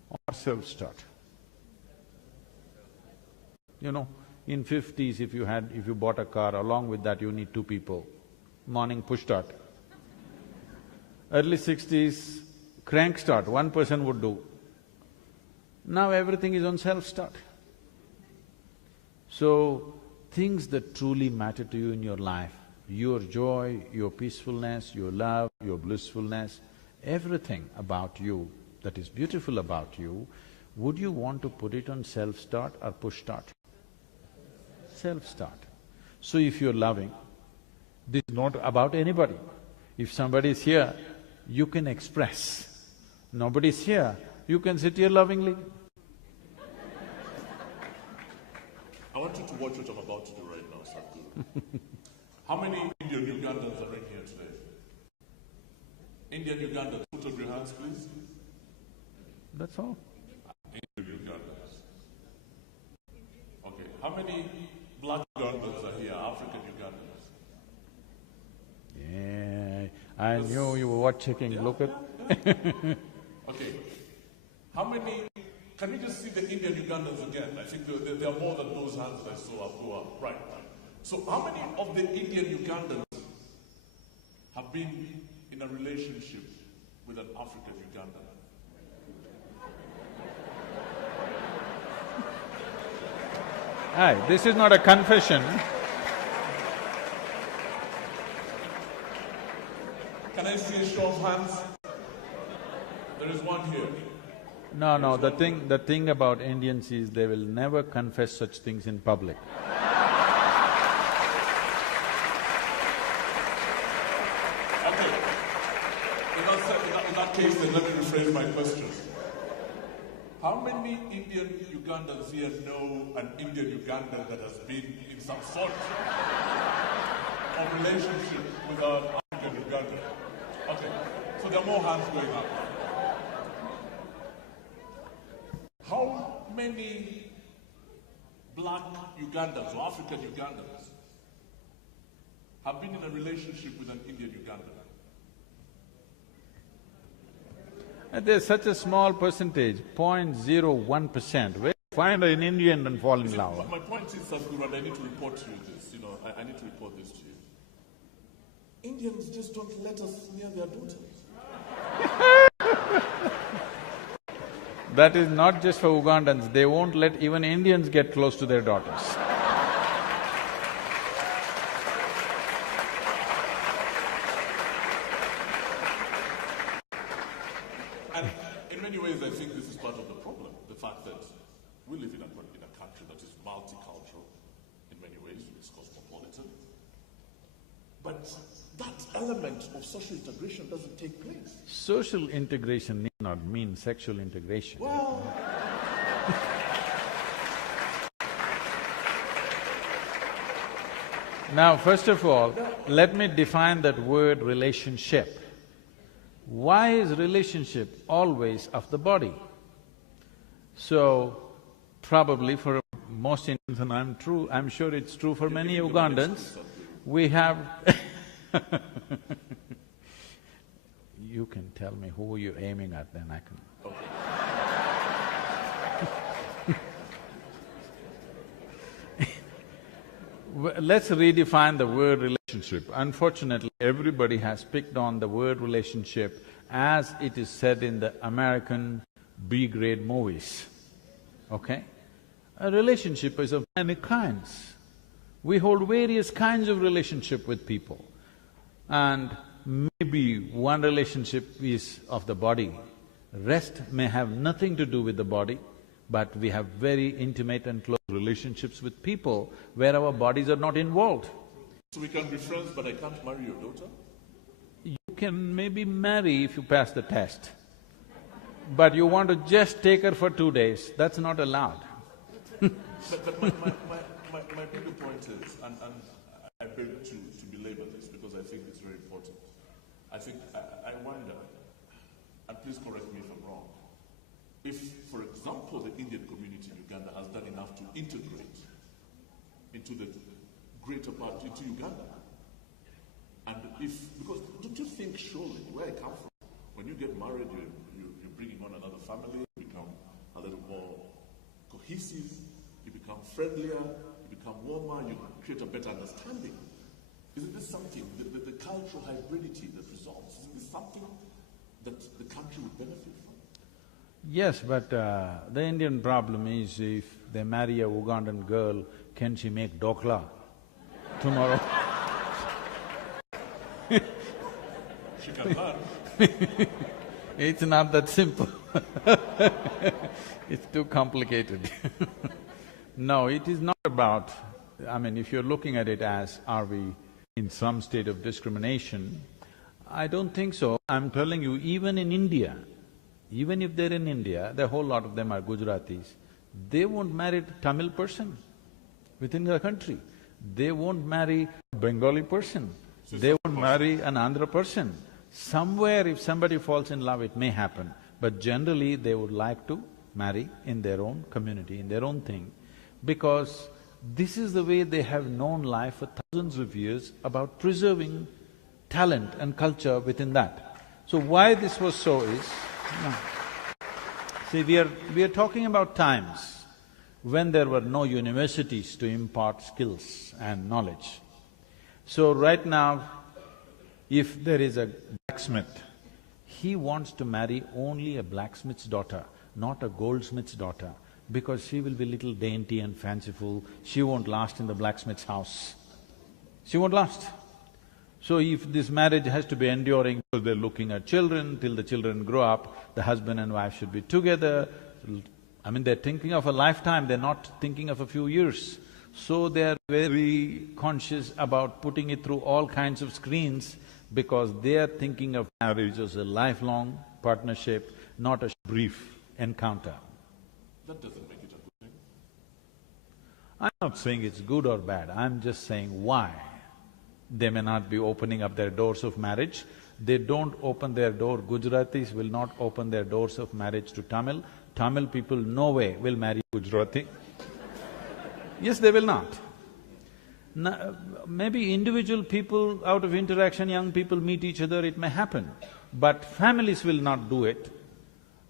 or self-start? You know, in 50s if you bought a car, along with that you need two people. Morning push start. Early 60s, crank start, one person would do. Now everything is on self-start. So, things that truly matter to you in your life, your joy, your peacefulness, your love, your blissfulness, everything about you that is beautiful about you, would you want to put it on self-start or push-start? Self-start. So if you're loving, this is not about anybody. If somebody is here, you can express. Nobody's here, you can sit here lovingly. I want you to watch what I'm about to do right now, Sadhguru. How many Indian Ugandans are in here today? Indian Ugandans, put up your hands, please. That's all. Indian Ugandans. Okay, how many black Ugandans are here, African Ugandans? Yeah, I knew you were checking, look at… Okay, how many… Can we just see the Indian Ugandans again? I think there are more than those hands that I saw go up. Right. So how many of the Indian Ugandans have been in a relationship with an African Ugandan? Aye, this is not a confession. Can I see a show of hands? There is one here. No, the thing about Indians is they will never confess such things in public. Okay. In that case, then let me rephrase my question. How many Indian Ugandans here know an Indian Ugandan that has been in some sort of relationship with an African Ugandan? Okay, so there are more hands going up. How many black Ugandans or African Ugandans have been in a relationship with an Indian Ugandan? And there's such a small percentage, 0.01%. Where you find an Indian and fall in love? My point is, Sadhguru, and I need to report to you this, I need to report this to you. Indians just don't let us near their daughters. That is not just for Ugandans, they won't let even Indians get close to their daughters. And in many ways, I think this is part of the problem, the fact that we live in a country that is multicultural in many ways, it's cosmopolitan. But element of social integration doesn't take place. Social integration need not mean sexual integration. Well… Now, first of all, let me define that word relationship. Why is relationship always of the body? So, probably for most Indians, and I'm sure it's true for many Ugandans, we have You can tell me who you're aiming at, then I can… Let's redefine the word relationship. Unfortunately, everybody has picked on the word relationship as it is said in the American B-grade movies, okay? A relationship is of many kinds. We hold various kinds of relationship with people. And maybe one relationship is of the body, rest may have nothing to do with the body, but we have very intimate and close relationships with people where our bodies are not involved. So we can be friends, but I can't marry your daughter? You can maybe marry if you pass the test, but you want to just take her for 2 days, that's not allowed. But my bigger point is, and I beg to belabor this because I think it's very important. I wonder, and please correct me if I'm wrong, if, for example, the Indian community in Uganda has done enough to integrate into the greater part, into Uganda. And because don't you think surely, where I come from, when you get married, you're bringing on another family, you become a little more cohesive, you become friendlier, you become warmer, you create a better understanding. Isn't this something, the cultural hybridity that results, isn't this something that the country would benefit from? Yes, but the Indian problem is if they marry a Ugandan girl, can she make dokla tomorrow? She can learn. It's not that simple. It's too complicated. No, it is not about… I mean, if you're looking at it as, are we in some state of discrimination, I don't think so. I'm telling you, even in India, even if they're in India, the whole lot of them are Gujaratis, they won't marry a Tamil person within the country. They won't marry a Bengali person. They won't marry an Andhra person. Somewhere if somebody falls in love, it may happen, but generally they would like to marry in their own community, in their own thing, because this is the way they have known life for thousands of years about preserving talent and culture within that. So why this was so is… See, we are talking about times when there were no universities to impart skills and knowledge. So right now, if there is a blacksmith, he wants to marry only a blacksmith's daughter, not a goldsmith's daughter, because she will be little dainty and fanciful, she won't last in the blacksmith's house. She won't last. So if this marriage has to be enduring, because they're looking at children, till the children grow up, the husband and wife should be together. I mean, they're thinking of a lifetime, they're not thinking of a few years. So they're very conscious about putting it through all kinds of screens because they're thinking of marriage as a lifelong partnership, not a brief encounter. That doesn't make it a good thing. I'm not saying it's good or bad, I'm just saying why. They may not be opening up their doors of marriage. They don't open their door, Gujaratis will not open their doors of marriage to Tamil. Tamil people no way will marry Gujarati. Yes, they will not. Maybe individual people, out of interaction, young people meet each other, it may happen, but families will not do it.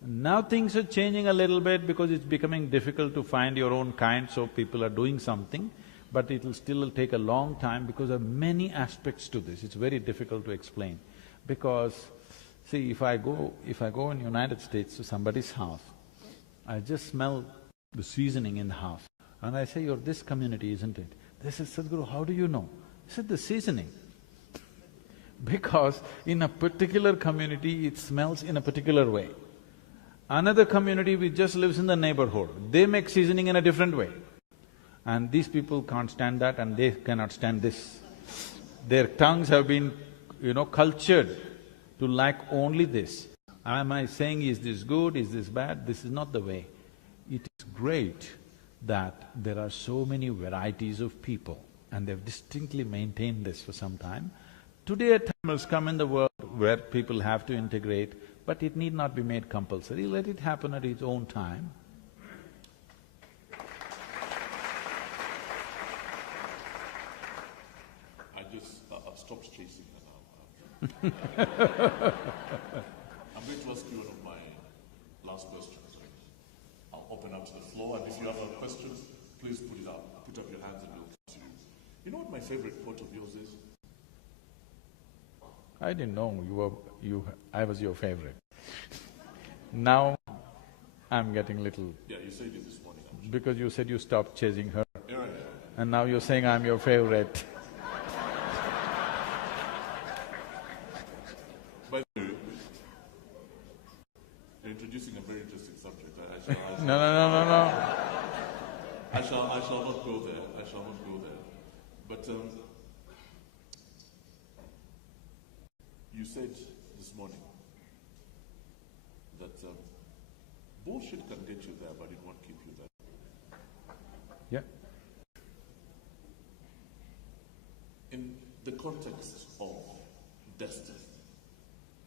Now things are changing a little bit because it's becoming difficult to find your own kind, so people are doing something, but it'll still take a long time because there are many aspects to this. It's very difficult to explain. Because, see, if I go in United States to somebody's house, I just smell the seasoning in the house, and I say, "You're this community, isn't it?" They say, "Sadhguru, how do you know?" I said, "The seasoning." Because in a particular community, it smells in a particular way. Another community which just lives in the neighborhood, they make seasoning in a different way. And these people can't stand that and they cannot stand this. Their tongues have been cultured to like only this. Am I saying, is this good, is this bad? This is not the way. It is great that there are so many varieties of people and they've distinctly maintained this for some time. Today a time has come in the world where people have to integrate, but it need not be made compulsory. Let it happen at its own time. I've stopped chasing her now. I'm going to ask you one of my last questions. I'll open up to the floor, and if you have questions, please put it up. Put up your hands and we'll come to you. You know what my favorite quote of yours is? I didn't know I was your favorite. Now I'm getting little… Yeah, you said it this morning. Because you said you stopped chasing her. Yeah, right. And now you're saying I'm your favorite. By the way, you're introducing a very interesting subject. No. I shall not go there. But you said this morning that bullshit can get you there, but it won't keep you there. Yeah. In the context of destiny,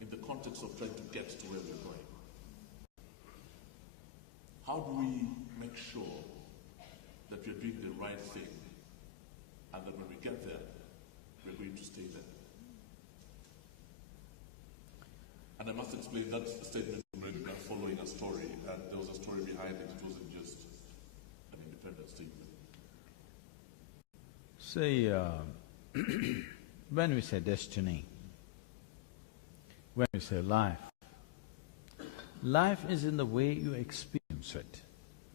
in the context of trying to get to where we're going, how do we make sure that we're doing the right thing and that when we get there, we're going to stay there? And I must explain that statement from following a story, and there was a story behind it. It wasn't just an independent statement. See, when we say destiny, when we say life, life is in the way you experience it,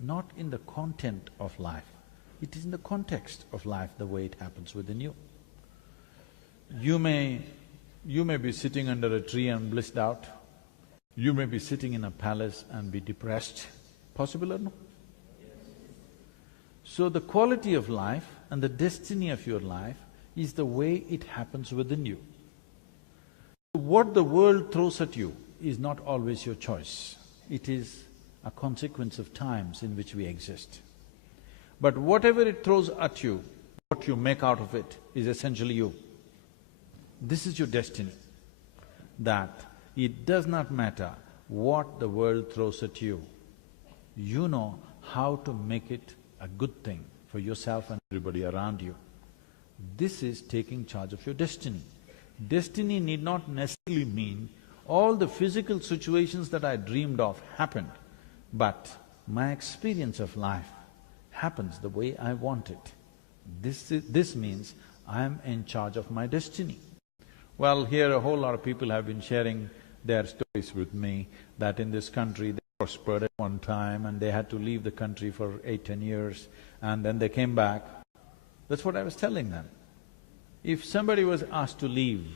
not in the content of life. It is in the context of life, the way it happens within you. You may be sitting under a tree and blissed out. You may be sitting in a palace and be depressed. Possible or no? So the quality of life and the destiny of your life is the way it happens within you. What the world throws at you is not always your choice. It is a consequence of times in which we exist. But whatever it throws at you, what you make out of it is essentially you. This is your destiny, that it does not matter what the world throws at you. You know how to make it a good thing for yourself and everybody around you. This is taking charge of your destiny. Destiny need not necessarily mean all the physical situations that I dreamed of happened, but my experience of life happens the way I want it. This means I am in charge of my destiny. Well, here a whole lot of people have been sharing their stories with me that in this country they prospered at one time and they had to leave the country for 8–10 years and then they came back. That's what I was telling them. If somebody was asked to leave,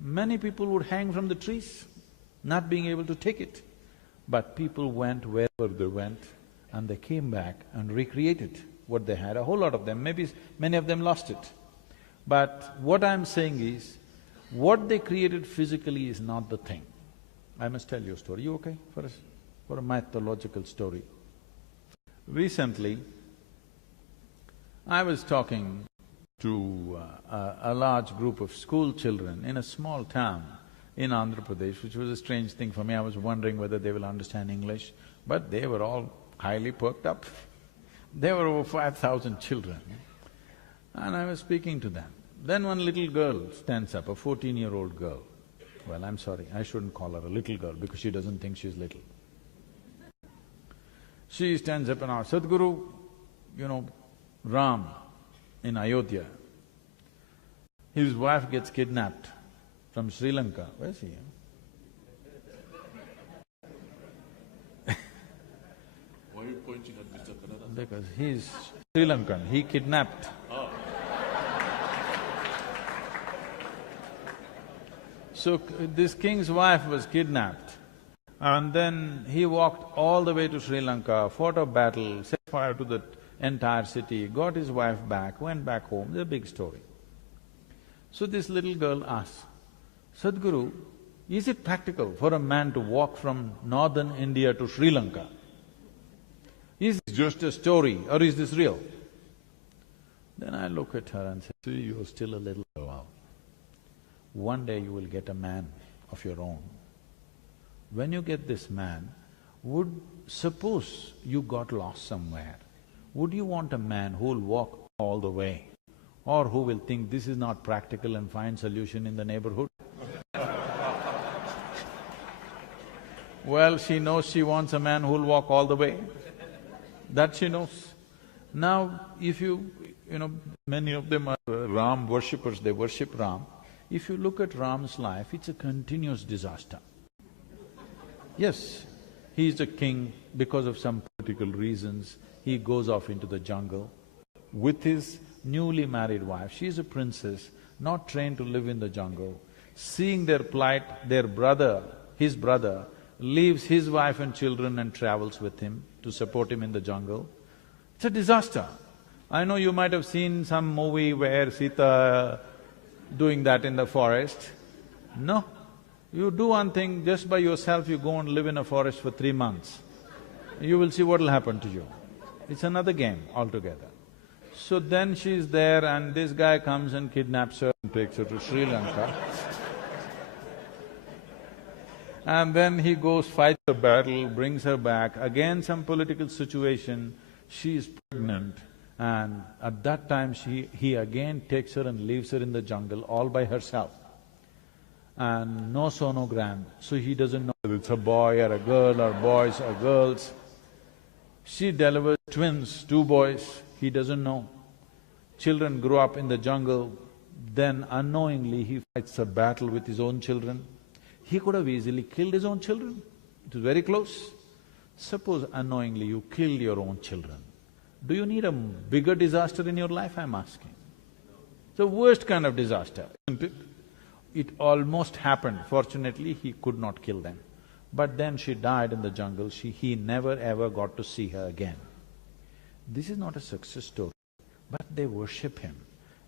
many people would hang from the trees, not being able to take it. But people went wherever they went and they came back and recreated what they had. A whole lot of them, maybe many of them lost it. But what I'm saying is, what they created physically is not the thing. I must tell you a story. You okay for a mythological story? Recently, I was talking to a large group of school children in a small town in Andhra Pradesh, which was a strange thing for me. I was wondering whether they will understand English, but they were all highly perked up. There were over 5,000 children, and I was speaking to them. Then one little girl stands up, a 14-year-old girl. Well, I'm sorry, I shouldn't call her a little girl because she doesn't think she's little. She stands up and asks, Sadhguru, Ram in Ayodhya, his wife gets kidnapped from Sri Lanka. Where's he? Why are you pointing at Mr. Kannada? Because he's Sri Lankan, he kidnapped. Oh. So this king's wife was kidnapped and then he walked all the way to Sri Lanka, fought a battle, set fire to the entire city, got his wife back, went back home. It's a big story. So this little girl asks, Sadhguru, is it practical for a man to walk from northern India to Sri Lanka? Is this just a story or is this real? Then I look at her and say, see, you're still a little girl. One day you will get a man of your own. When you get this man, suppose you got lost somewhere, would you want a man who will walk all the way or who will think this is not practical and find solution in the neighborhood? Well, she knows she wants a man who will walk all the way. That she knows. Now, if you know, many of them are Ram worshippers, they worship Ram. If you look at Ram's life, it's a continuous disaster. Yes, he is a king because of some political reasons, he goes off into the jungle with his newly married wife. She is a princess, not trained to live in the jungle. Seeing their plight, his brother, leaves his wife and children and travels with him to support him in the jungle. It's a disaster. I know you might have seen some movie where Sita doing that in the forest. No, you do one thing, just by yourself you go and live in a forest for 3 months. You will see what'll happen to you. It's another game altogether. So then she's there and this guy comes and kidnaps her and takes her to Sri Lanka. And then he goes, fights a battle, brings her back, again some political situation, she is pregnant, and at that time he again takes her and leaves her in the jungle all by herself. And no sonogram, so he doesn't know whether it's a boy or a girl or boys or girls. She delivers twins, 2 boys, he doesn't know. Children grow up in the jungle, then unknowingly he fights a battle with his own children. He could have easily killed his own children, it was very close. Suppose unknowingly you killed your own children. Do you need a bigger disaster in your life, I'm asking? It's the worst kind of disaster, isn't it? It almost happened, fortunately he could not kill them. But then she died in the jungle, he never ever got to see her again. This is not a success story, but they worship him,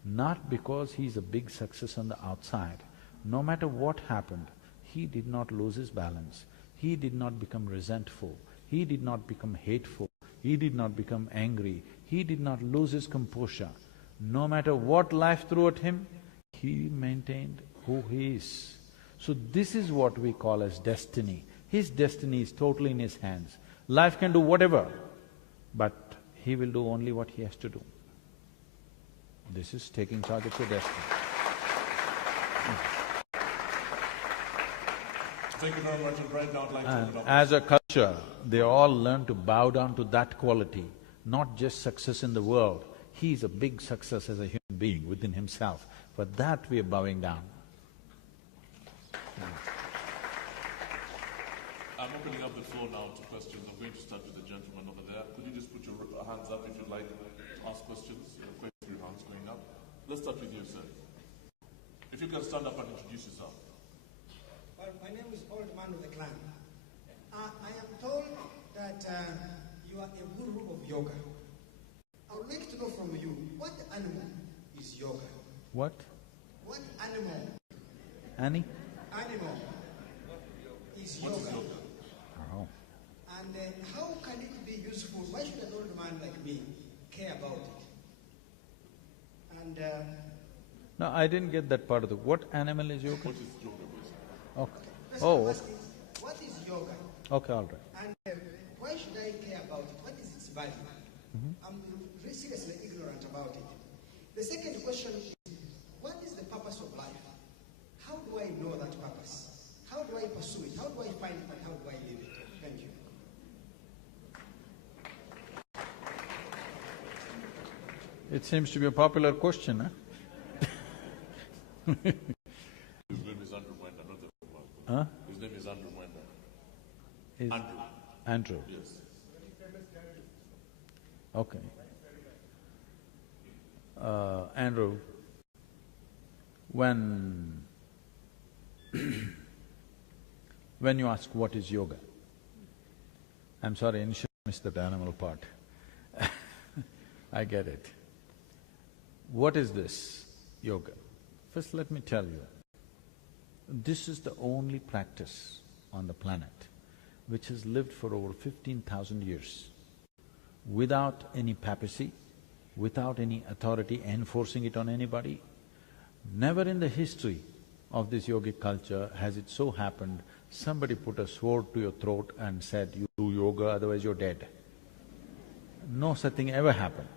not because he's a big success on the outside. No matter what happened, he did not lose his balance, he did not become resentful, he did not become hateful, he did not become angry, he did not lose his composure. No matter what life threw at him, he maintained who he is. So this is what we call as destiny. His destiny is totally in his hands. Life can do whatever, but he will do only what he has to do. This is taking charge of your destiny. Thank you very much, and right now I'd like to open up. As a culture, they all learn to bow down to that quality, not just success in the world. He is a big success as a human being within himself. For that we are bowing down. I'm opening up the floor now to questions. I'm going to start with the gentleman over there. Could you just put your hands up if you'd like to ask questions? You have quite a few hands going up. Let's start with you, sir. If you can stand up and introduce yourself. Well, my name is Old Man of the Clan. I am told that you are a guru of yoga. I would like to know from you, what animal is yoga? What? What animal? Annie? Animal is What yoga. is yoga? Oh. And how can it be useful? Why should an old man like me care about it? And No, I didn't get that part of the… What animal is yoga? What is yoga, basically? Okay. that's Oh, what I'm okay. asking, what is yoga? Okay, all right. And why should I care about it? What is its value? I'm seriously ignorant about it. The second question is, what is the purpose of life? How do I know that purpose? How do I pursue it? How do I find it and how do I live it? Thank you. It seems to be a popular question, huh? His name is Andrew Mwenda, not the one. Huh? His name is Andrew Mwenda. Is Andrew. Andrew. Yes. Okay. Andrew, when when you ask what is yoga, I'm sorry, initially I missed that animal part. I get it. What is this yoga? First let me tell you, This is the only practice on the planet which has lived for over 15,000 years without any papacy, without any authority enforcing it on anybody. Never in the history of this yogic culture has it so happened somebody put a sword to your throat and said, you do yoga, otherwise you're dead. No such thing ever happened.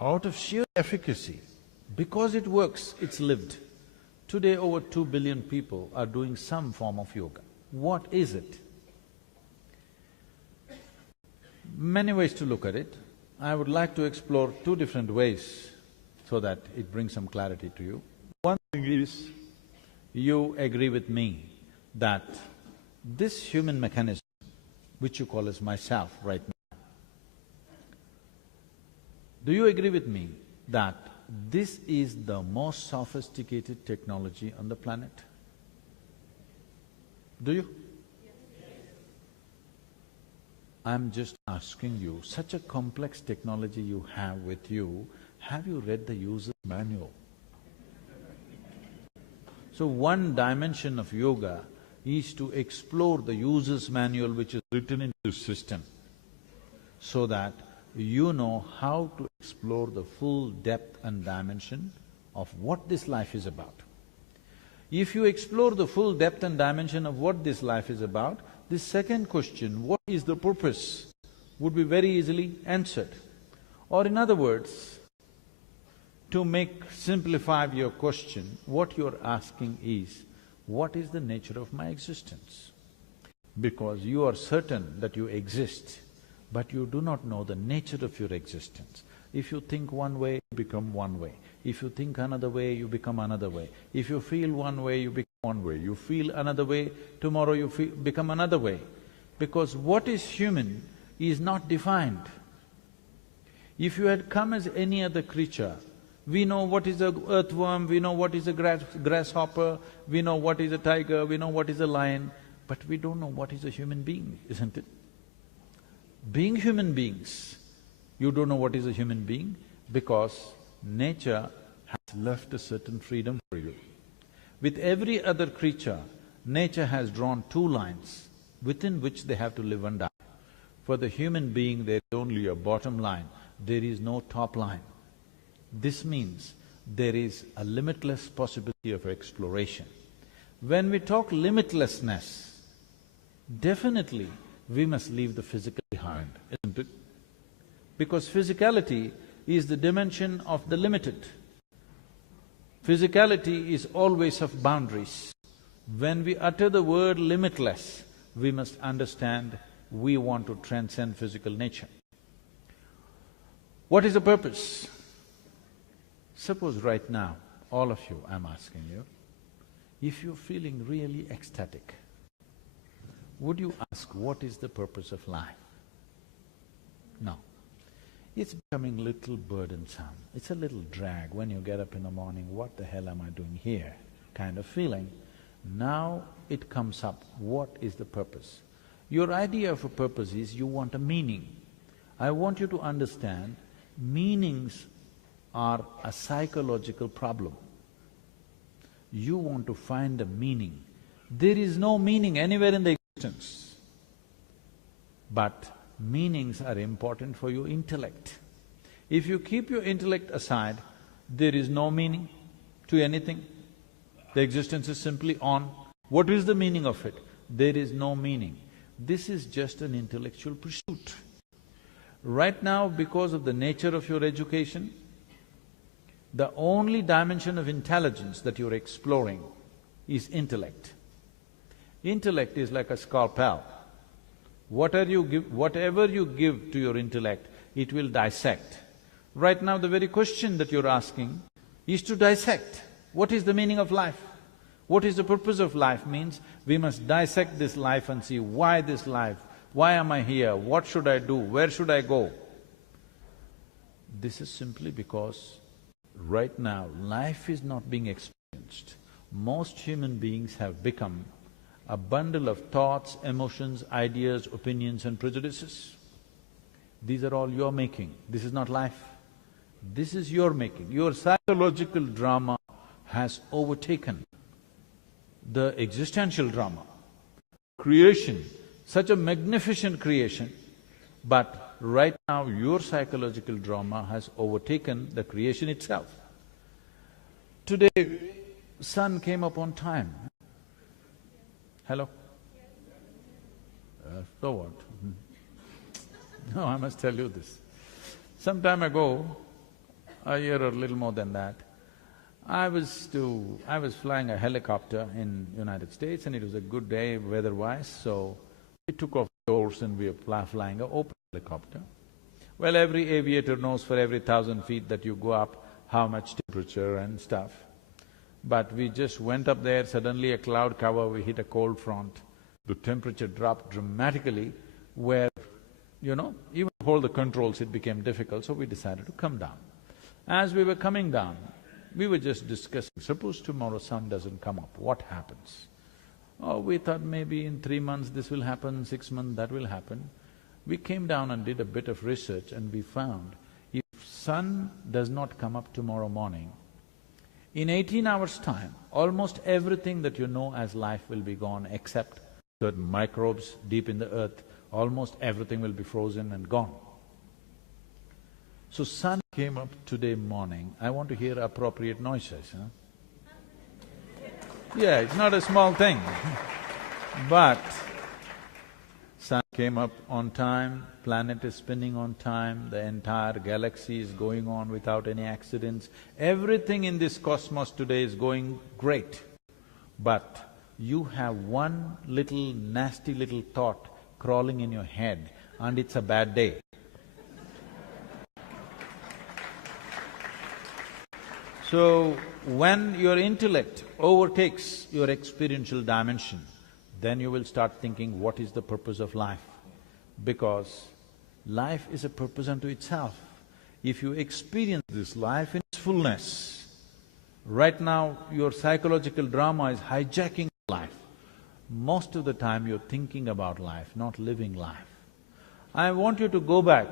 Out of sheer efficacy, because it works, it's lived. Today over 2 billion people are doing some form of yoga. What is it? Many ways to look at it. I would like to explore two different ways so that it brings some clarity to you. One thing is, you agree with me that this human mechanism, which you call as myself right now, do you agree with me that this is the most sophisticated technology on the planet? Do you? I'm just asking you, such a complex technology you have with you, have you read the user's manual? So one dimension of yoga is to explore the user's manual which is written into the system, so that you know how to explore the full depth and dimension of what this life is about. If you explore the full depth and dimension of what this life is about, this second question, what is the purpose, would be very easily answered. Or in other words, to simplify your question, what you're asking is, what is the nature of my existence? Because you are certain that you exist, but you do not know the nature of your existence. If you think one way, you become one way. If you think another way, you become another way. If you feel one way, you become one way. You feel another way, tomorrow you become another way. Because what is human is not defined. If you had come as any other creature, we know what is a earthworm, we know what is a grasshopper, we know what is a tiger, we know what is a lion, but we don't know what is a human being, isn't it? Being human beings, you don't know what is a human being because nature has left a certain freedom for you. With every other creature, nature has drawn two lines within which they have to live and die. For the human being, there is only a bottom line, there is no top line. This means there is a limitless possibility of exploration. When we talk limitlessness, definitely we must leave the physical behind, isn't it? Because physicality is the dimension of the limited. Physicality is always of boundaries. When we utter the word limitless, we must understand we want to transcend physical nature. What is the purpose? Suppose right now, all of you, I'm asking you, if you're feeling really ecstatic, would you ask, what is the purpose of life? No. It's becoming little burdensome, it's a little drag when you get up in the morning, what the hell am I doing here, kind of feeling. Now it comes up, what is the purpose? Your idea of a purpose is you want a meaning. I want you to understand, meanings are a psychological problem. You want to find a meaning. There is no meaning anywhere in the existence. But meanings are important for your intellect. If you keep your intellect aside, there is no meaning to anything. The existence is simply on. What is the meaning of it? There is no meaning. This is just an intellectual pursuit. Right now, because of the nature of your education, the only dimension of intelligence that you're exploring is intellect. Intellect is like a scalpel. Whatever you give to your intellect, it will dissect. Right now, the very question that you're asking is to dissect. What is the meaning of life? What is the purpose of life means we must dissect this life and see why this life, why am I here, what should I do, where should I go? This is simply because right now, life is not being experienced. Most human beings have become a bundle of thoughts, emotions, ideas, opinions and prejudices. These are all your making, this is not life. This is your making. Your psychological drama has overtaken the existential drama. Creation, such a magnificent creation, but right now your psychological drama has overtaken the creation itself. Today, sun came up on time. Hello? So what? No, I must tell you this. Some time ago, a year or a little more than that, I was flying a helicopter in United States and it was a good day weather-wise, so we took off doors and we were flying an open helicopter. Well, every aviator knows for every 1,000 feet that you go up, how much temperature and stuff. But we just went up there, suddenly a cloud cover, we hit a cold front. The temperature dropped dramatically where, even to hold the controls it became difficult, so we decided to come down. As we were coming down, we were just discussing, suppose tomorrow sun doesn't come up, what happens? Oh, we thought maybe in 3 months this will happen, 6 months that will happen. We came down and did a bit of research and we found if sun does not come up tomorrow morning, in 18 hours' time, almost everything that you know as life will be gone except certain microbes deep in the earth, almost everything will be frozen and gone. So sun came up today morning, I want to hear appropriate noises, Yeah, it's not a small thing but sun came up on time, planet is spinning on time, the entire galaxy is going on without any accidents. Everything in this cosmos today is going great. But you have one little nasty little thought crawling in your head and it's a bad day. So, when your intellect overtakes your experiential dimension, then you will start thinking, what is the purpose of life? Because life is a purpose unto itself. If you experience this life in its fullness, right now your psychological drama is hijacking life. Most of the time you're thinking about life, not living life. I want you to go back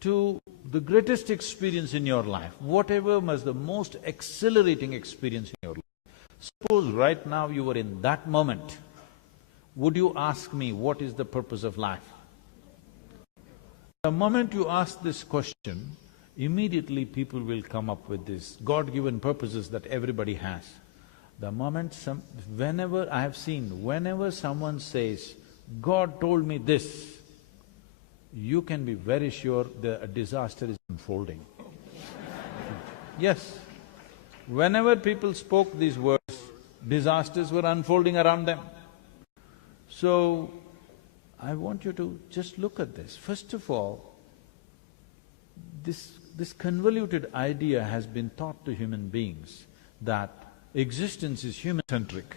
to the greatest experience in your life, whatever was the most exhilarating experience in your life. Suppose right now you were in that moment, would you ask me, what is the purpose of life? The moment you ask this question, immediately people will come up with these God-given purposes that everybody has. The moment whenever I have seen, whenever someone says, God told me this, you can be very sure a disaster is unfolding. Yes. Whenever people spoke these words, disasters were unfolding around them. So, I want you to just look at this. First of all, this convoluted idea has been taught to human beings that existence is human-centric.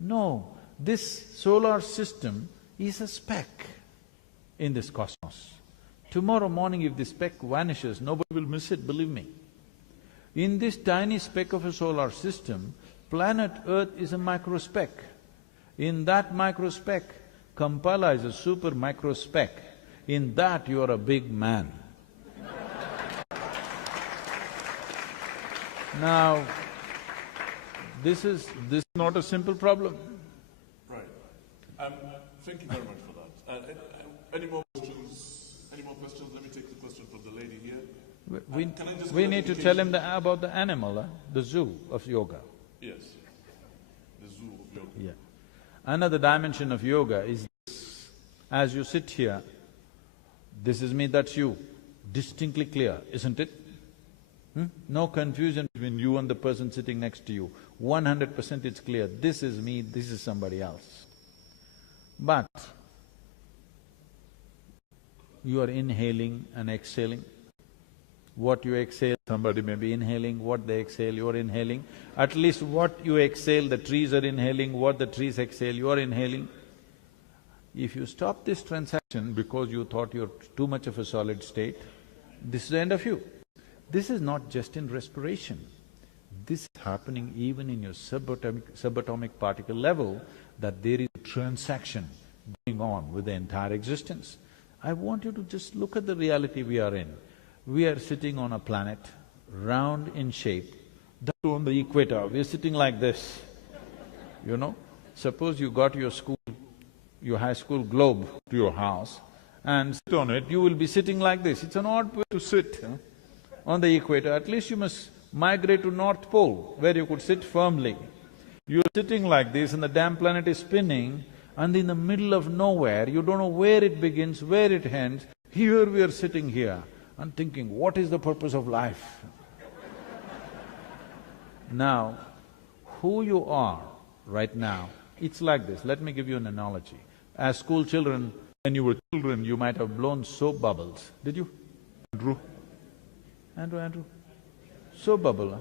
No, this solar system is a speck in this cosmos. Tomorrow morning if this speck vanishes, nobody will miss it, believe me. In this tiny speck of a solar system, planet Earth is a microspeck. In that microspeck, Kampala is a super microspeck. In that you are a big man. Now, this is not a simple problem. Right. Thank you very much for that. Any more questions? Any more questions? Let me take the question from the lady here. We need to tell him about the animal, the zoo of yoga. Yes, the zoo of yoga. Yeah. Another dimension of yoga is this. As you sit here, this is me, that's you, distinctly clear, isn't it? No confusion between you and the person sitting next to you. 100% it's clear, this is me, this is somebody else. But you are inhaling and exhaling. What you exhale, somebody may be inhaling, what they exhale, you are inhaling. At least what you exhale, the trees are inhaling, what the trees exhale, you are inhaling. If you stop this transaction because you thought you're too much of a solid state, this is the end of you. This is not just in respiration. This is happening even in your subatomic particle level, that there is a transaction going on with the entire existence. I want you to just look at the reality we are in. We are sitting on a planet, round in shape, that on the equator, we are sitting like this. you know. Suppose you got your high school globe to your house and sit on it, you will be sitting like this. It's an odd way to sit, on the equator. At least you must migrate to North Pole, where you could sit firmly. You're sitting like this and the damn planet is spinning, and in the middle of nowhere, you don't know where it begins, where it ends. Here we are sitting here and thinking, what is the purpose of life? Now, who you are right now, it's like this. Let me give you an analogy. As school children, when you were children, you might have blown soap bubbles. Did you? Andrew? Andrew? Soap bubble, huh?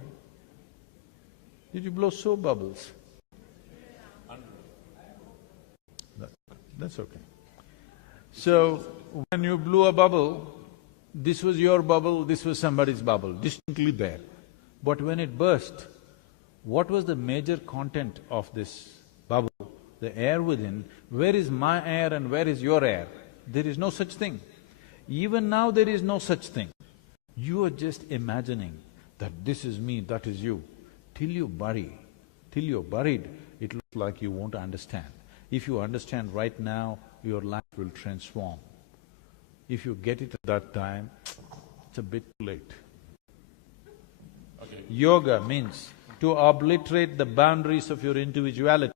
Did you blow soap bubbles? That's okay. So, when you blew a bubble, this was your bubble, this was somebody's bubble, distinctly there. But when it burst, what was the major content of this bubble? The air within. Where is my air and where is your air? There is no such thing. Even now there is no such thing. You are just imagining that this is me, that is you. Till you're buried, it looks like you won't understand. If you understand right now, your life will transform. If you get it at that time, it's a bit too late. Okay. Yoga means to obliterate the boundaries of your individuality.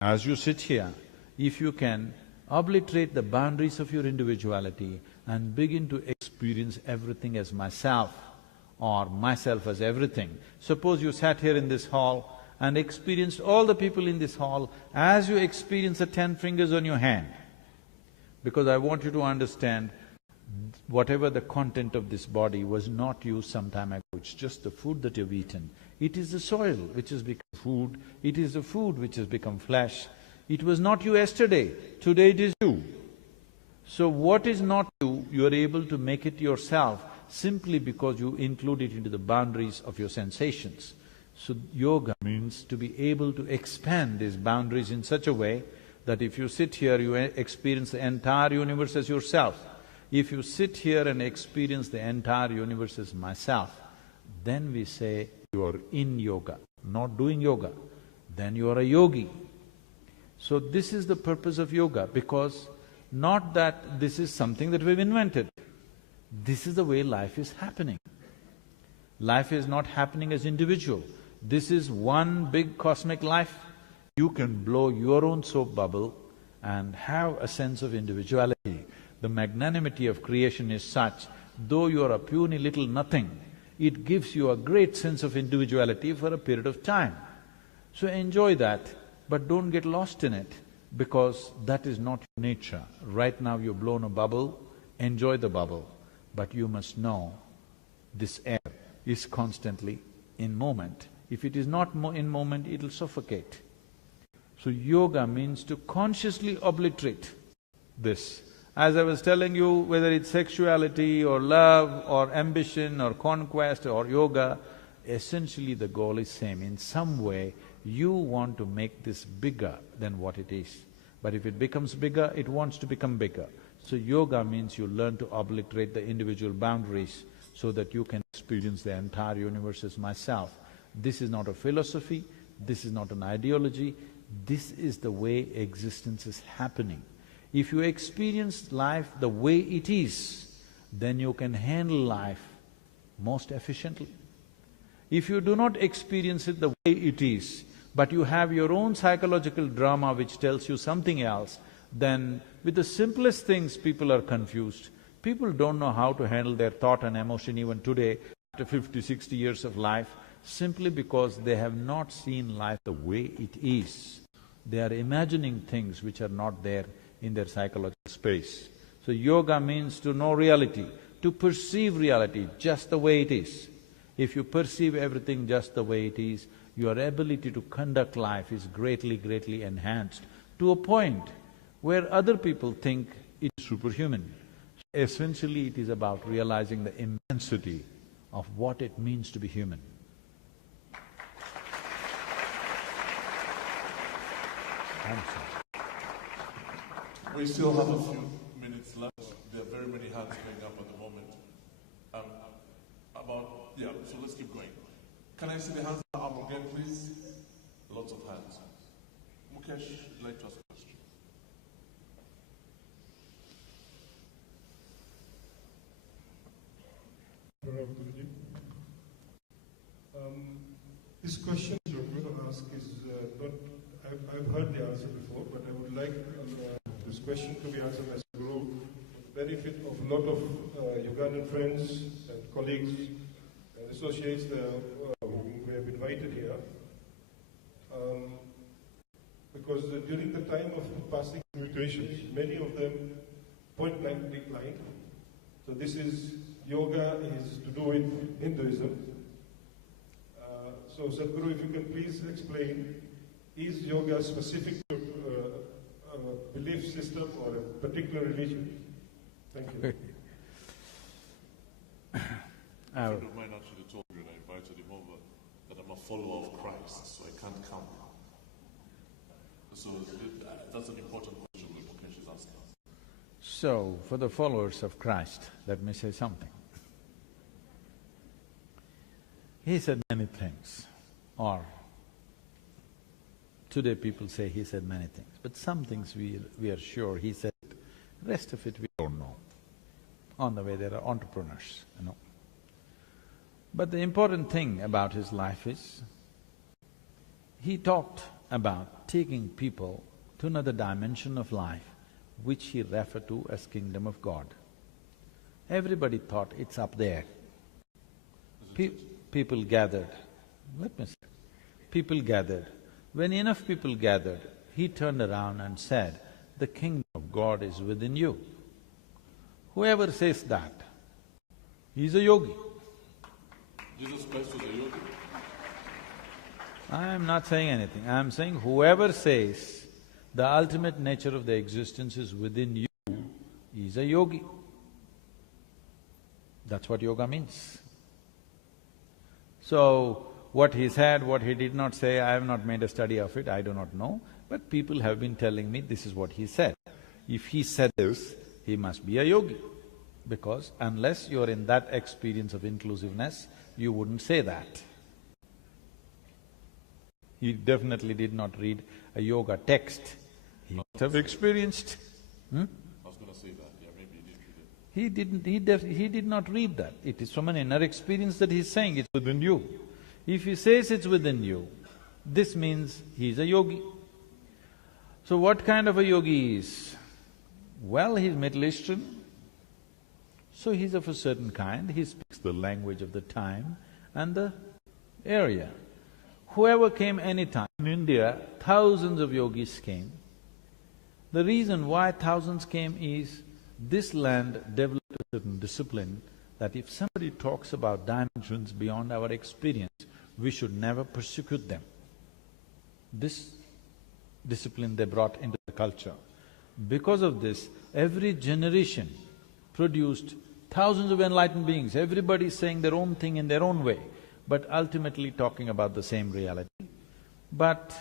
As you sit here, if you can obliterate the boundaries of your individuality and begin to experience everything as myself or myself as everything. Suppose you sat here in this hall and experienced all the people in this hall as you experience the 10 fingers on your hand. Because I want you to understand, whatever the content of this body was not you some time ago, it's just the food that you've eaten. It is the soil which has become food, it is the food which has become flesh. It was not you yesterday, today it is you. So what is not you, you are able to make it yourself simply because you include it into the boundaries of your sensations. So yoga means to be able to expand these boundaries in such a way that if you sit here, you experience the entire universe as yourself. If you sit here and experience the entire universe as myself, then we say you are in yoga, not doing yoga. Then you are a yogi. So this is the purpose of yoga, because not that this is something that we've invented. This is the way life is happening. Life is not happening as individual. This is one big cosmic life. You can blow your own soap bubble and have a sense of individuality. The magnanimity of creation is such, though you are a puny little nothing, it gives you a great sense of individuality for a period of time. So enjoy that, but don't get lost in it, because that is not your nature. Right now you've blown a bubble, enjoy the bubble, but you must know this air is constantly in moment. If it is not in moment, it'll suffocate. So yoga means to consciously obliterate this. As I was telling you, whether it's sexuality or love or ambition or conquest or yoga, essentially the goal is same. In some way, you want to make this bigger than what it is. But if it becomes bigger, it wants to become bigger. So yoga means you learn to obliterate the individual boundaries so that you can experience the entire universe as myself. This is not a philosophy, this is not an ideology, this is the way existence is happening. If you experience life the way it is, then you can handle life most efficiently. If you do not experience it the way it is, but you have your own psychological drama which tells you something else, then with the simplest things people are confused. People don't know how to handle their thought and emotion even today, after 50, 60 years of life, simply because they have not seen life the way it is. They are imagining things which are not there in their psychological space. So yoga means to know reality, to perceive reality just the way it is. If you perceive everything just the way it is, your ability to conduct life is greatly, greatly enhanced to a point where other people think it's superhuman. Essentially, it is about realizing the immensity of what it means to be human. We still have a few minutes left. There are very many hands going up at the moment. So let's keep going. Can I see the hands up again, please? A lot lots of hands. Mukesh, would you like to ask a question? This question I'm going to ask is not, I've heard the answer before, but I would like this question to be answered by Sadhguru for the benefit of a lot of Ugandan friends and colleagues and associates who have invited here. Because during the time of passing invitations, many of them point blank declined. So this is, yoga is to do with Hinduism. So Sadhguru, if you can please explain, is yoga specific to a belief system or a particular religion? Thank you. A friend of mine actually told me when I invited him over that I'm a follower of Christ, so I can't come. So that's an important question that Mukesh is asking. So, for the followers of Christ, let me say something. He said many things, or today people say he said many things, but some things we are sure he said, rest of it we don't know. On the way there are entrepreneurs, you know. But the important thing about his life is, he talked about taking people to another dimension of life, which he referred to as Kingdom of God. Everybody thought it's up there. People gathered, let me say, people gathered. When enough people gathered, he turned around and said, the Kingdom of God is within you. Whoever says that, he's a yogi. Jesus Christ was a yogi? I am not saying anything, I am saying whoever says the ultimate nature of the existence is within you is a yogi. That's what yoga means. So, what he said, what he did not say, I have not made a study of it, I do not know, but people have been telling me this is what he said. If he said this, he must be a yogi, because unless you're in that experience of inclusiveness, you wouldn't say that. He definitely did not read a yoga text, he must have experienced. I was gonna say that, yeah, maybe he didn't read it. He did not read that. It is from an inner experience that he's saying it's within you. If he says it's within you, this means he's a yogi. So what kind of a yogi is? Well, he's Middle Eastern, so he's of a certain kind, he speaks the language of the time and the area. Whoever came anytime, in India, thousands of yogis came. The reason why thousands came is, this land developed a certain discipline that if somebody talks about dimensions beyond our experience, we should never persecute them. This discipline they brought into the culture. Because of this, every generation produced thousands of enlightened beings, everybody saying their own thing in their own way, but ultimately talking about the same reality. But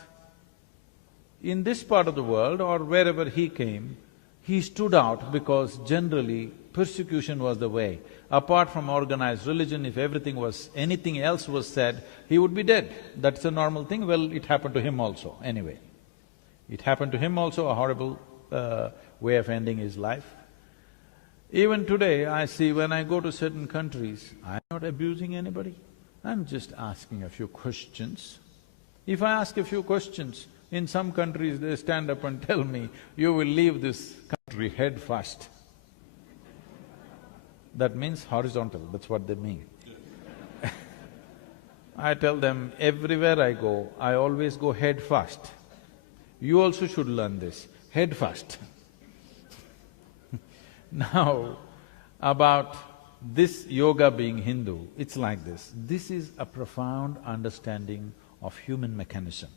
in this part of the world or wherever he came, he stood out because generally persecution was the way. Apart from organized religion, if anything else was said, he would be dead. That's a normal thing. Well, it happened to him also, anyway. It happened to him also, a horrible way of ending his life. Even today, I see when I go to certain countries, I'm not abusing anybody, I'm just asking a few questions. If I ask a few questions, in some countries they stand up and tell me, you will leave this country head first. That means horizontal, that's what they mean. I tell them, everywhere I go, I always go head first. You also should learn this, head first. Now, about this yoga being Hindu, it's like this. This is a profound understanding of human mechanism.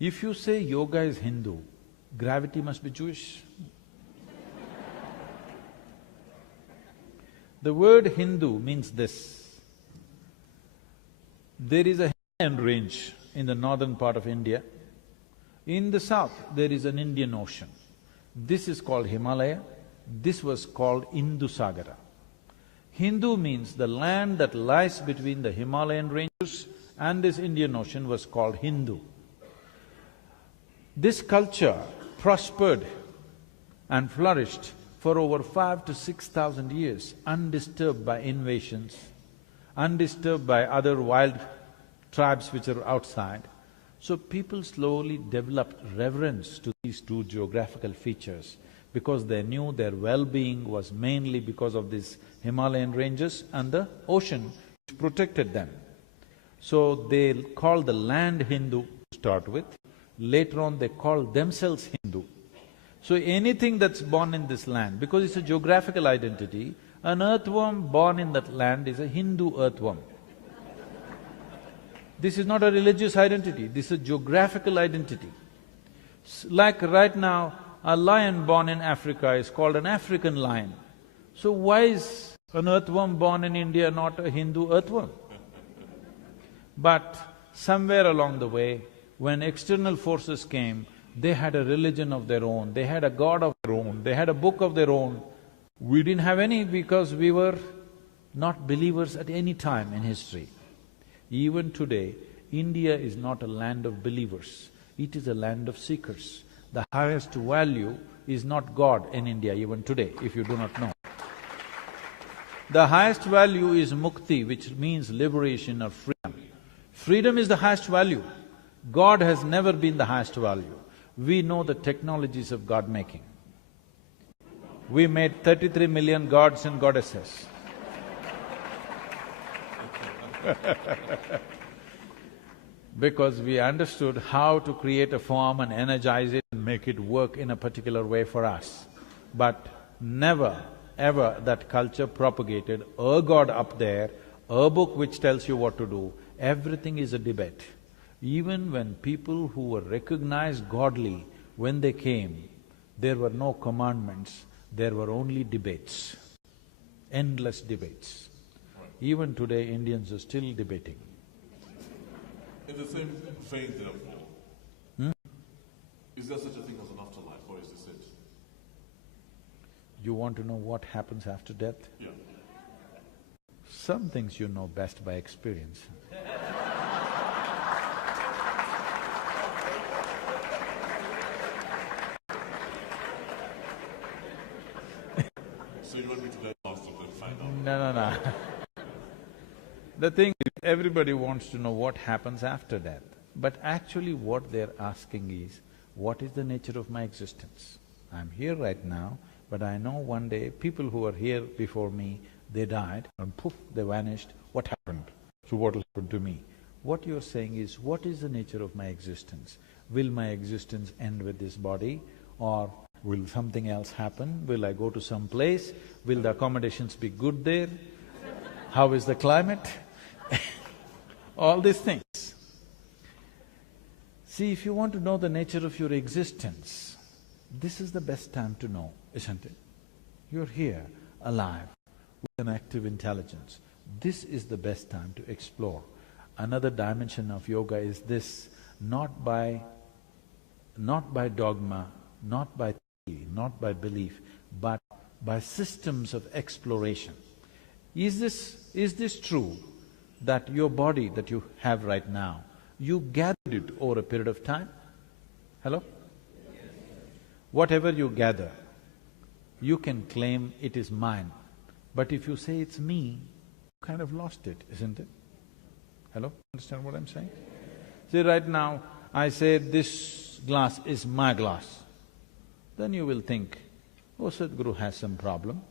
If you say yoga is Hindu, gravity must be Jewish. The word Hindu means this. There is a Himalayan range in the northern part of India. In the south, there is an Indian Ocean. This is called Himalaya, this was called Indusagara. Hindu means the land that lies between the Himalayan ranges and this Indian Ocean was called Hindu. This culture prospered and flourished for over 5,000 to 6,000 years, undisturbed by invasions, undisturbed by other wild tribes which are outside. So people slowly developed reverence to these two geographical features because they knew their well-being was mainly because of these Himalayan ranges and the ocean which protected them. So they called the land Hindu to start with. Later on they called themselves Hindu. So anything that's born in this land, because it's a geographical identity, an earthworm born in that land is a Hindu earthworm. This is not a religious identity, this is a geographical identity. Like right now, a lion born in Africa is called an African lion. So why is an earthworm born in India not a Hindu earthworm? But somewhere along the way, when external forces came, they had a religion of their own, they had a god of their own, they had a book of their own. We didn't have any because we were not believers at any time in history. Even today, India is not a land of believers, it is a land of seekers. The highest value is not God in India even today, if you do not know. The highest value is mukti, which means liberation or freedom. Freedom is the highest value. God has never been the highest value. We know the technologies of God-making. We made 33 million gods and goddesses. Because we understood how to create a form and energize it and make it work in a particular way for us. But never, ever that culture propagated a god up there, a book which tells you what to do. Everything is a debate. Even when people who were recognized godly, when they came, there were no commandments, there were only debates, endless debates. Even today, Indians are still debating. In the same vein, therefore, is there such a thing as an afterlife, or is this it? You want to know what happens after death? Yeah. Some things you know best by experience. So you want me to let last of them find out? No. The thing is, everybody wants to know what happens after death. But actually what they're asking is, what is the nature of my existence? I'm here right now, but I know one day people who were here before me, they died and poof, they vanished. What happened? So what will happen to me? What you're saying is, what is the nature of my existence? Will my existence end with this body, or will something else happen? Will I go to some place? Will the accommodations be good there? How is the climate? All these things. See, if you want to know the nature of your existence, this is the best time to know, isn't it? You're here, alive, with an active intelligence. This is the best time to explore. Another dimension of yoga is this, not by dogma, not by theory, not by belief, but by systems of exploration. Is this true that your body that you have right now, you gathered it over a period of time? Hello? Whatever you gather, you can claim it is mine. But if you say it's me, you kind of lost it, isn't it? Hello? Understand what I'm saying? See, right now, I say this glass is my glass. Then you will think, oh, Sadhguru has some problem.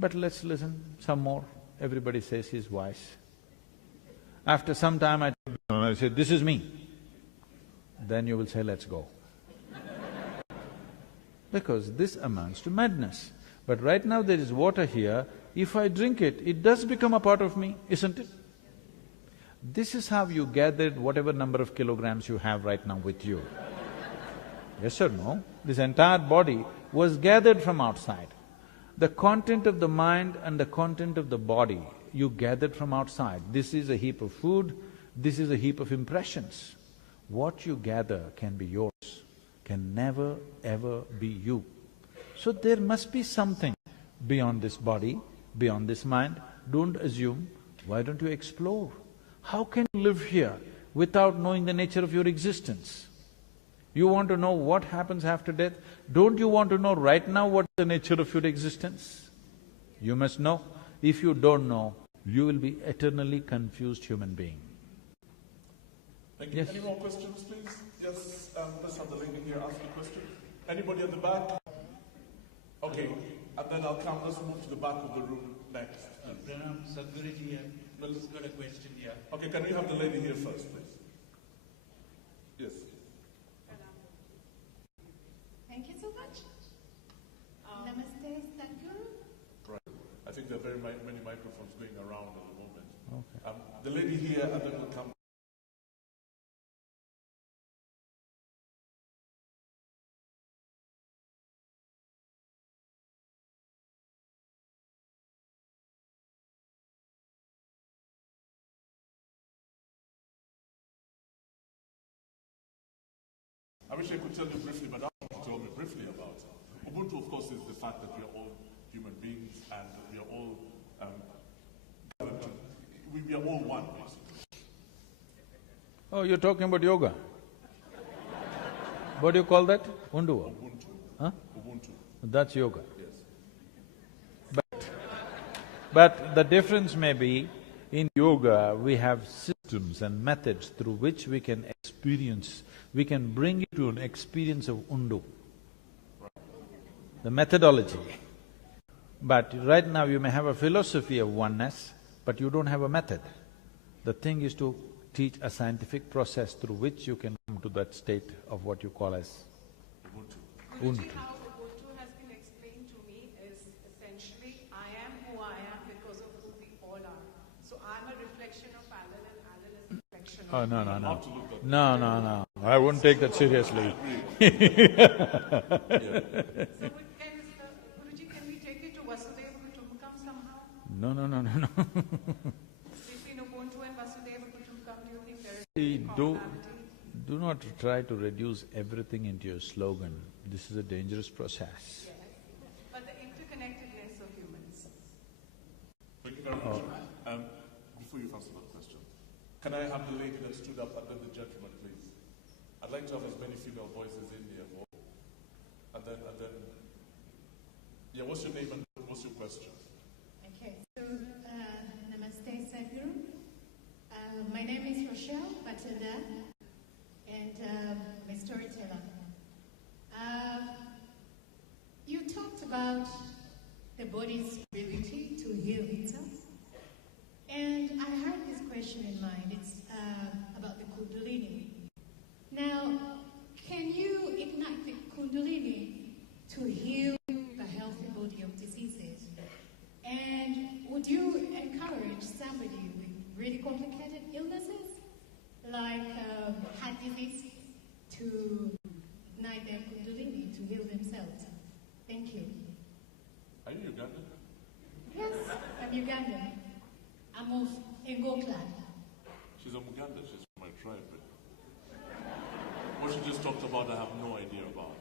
But let's listen some more. Everybody says he's wise. After some time I say, this is me. Then you will say, let's go. Because this amounts to madness. But right now there is water here, if I drink it, it does become a part of me, isn't it? This is how you gathered whatever number of kilograms you have right now with you. Yes or no? This entire body was gathered from outside. The content of the mind and the content of the body you gathered from outside. This is a heap of food, this is a heap of impressions. What you gather can be yours, can never ever be you. So there must be something beyond this body, beyond this mind. Don't assume, why don't you explore? How can you live here without knowing the nature of your existence? You want to know what happens after death? Don't you want to know right now what's the nature of your existence? You must know. If you don't know, you will be eternally confused human being. Thank you. Yes. Any more questions, please? Yes, let's have the lady here ask a question. Anybody at the back? Okay, and then I'll come, let's move to the back of the room next. Pranam, Sadhguruji here. Just got a question here. Okay, can we have the lady here first, please? Yes. Thank you so much. Namaste, Sadhguru. Right. I think there are very many microphones going around at the moment. Okay. The lady here, and then we'll come. I wish I could tell you briefly, but I want to tell me briefly about it. Ubuntu, of course, is the fact that we are all human beings and we are all we are all one, basically. Oh, you're talking about yoga? What do you call that? Undu? Ubuntu. Huh? Ubuntu. That's yoga. Yes. But the difference may be, in yoga, we have systems and methods through which we can experience, we can bring you to an experience of Undu, the methodology. But right now you may have a philosophy of oneness, but you don't have a method. The thing is to teach a scientific process through which you can come to that state of what you call as Ubuntu. Ubuntu. How Ubuntu has been explained to me is essentially, I am who I am because of who we all are. So I'm a reflection of Alan and Alan is a reflection of… Oh, no, no, no. Have to look at No, no, no. I wouldn't take that seriously. So Guruji, can we take it to Vasudeva Kutumbakam somehow? No, no, no, no, no. Between Ubuntu and Vasudeva Kutumbakam, do you think there is See, any commonality? do not try to reduce everything into your slogan. This is a dangerous process. Yes, but the interconnectedness of humans. Thank you very much. Before you answer that question, can I have the lady that stood up and then the gentleman, please? I'd like to have as many female voices in here. And then, yeah, what's your name and what's your question? Okay, so Namaste, Sadhguru. My name is Rochelle Batanda, and I'm a storyteller. You talked about the body's ability to heal itself, and I had this question in mind. It's about the Kundalini. Now, can you ignite the Kundalini to heal the healthy body of diseases? And would you encourage somebody with really complicated illnesses, like heart disease, to ignite their Kundalini to heal themselves? Thank you. Are you Ugandan? Yes, I'm Ugandan. I'm of Engo clan. She's a Muganda, she's from my tribe. But what she just talked about, I have no idea about.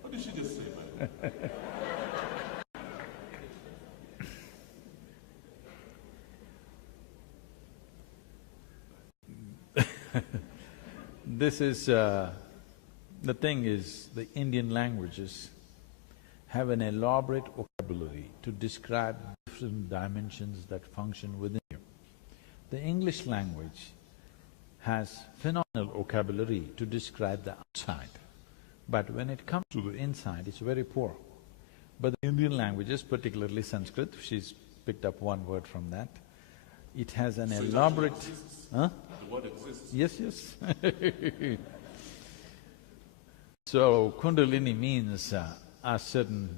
What did she just say, man? This is… the thing is, the Indian languages have an elaborate vocabulary to describe different dimensions that function within you. The English language has phenomenal vocabulary to describe the outside, but when it comes to the inside, it's very poor. But the Indian languages, particularly Sanskrit, she's picked up one word from that, it has an elaborate… Huh? The word exists. Yes, yes. So, Kundalini means a certain…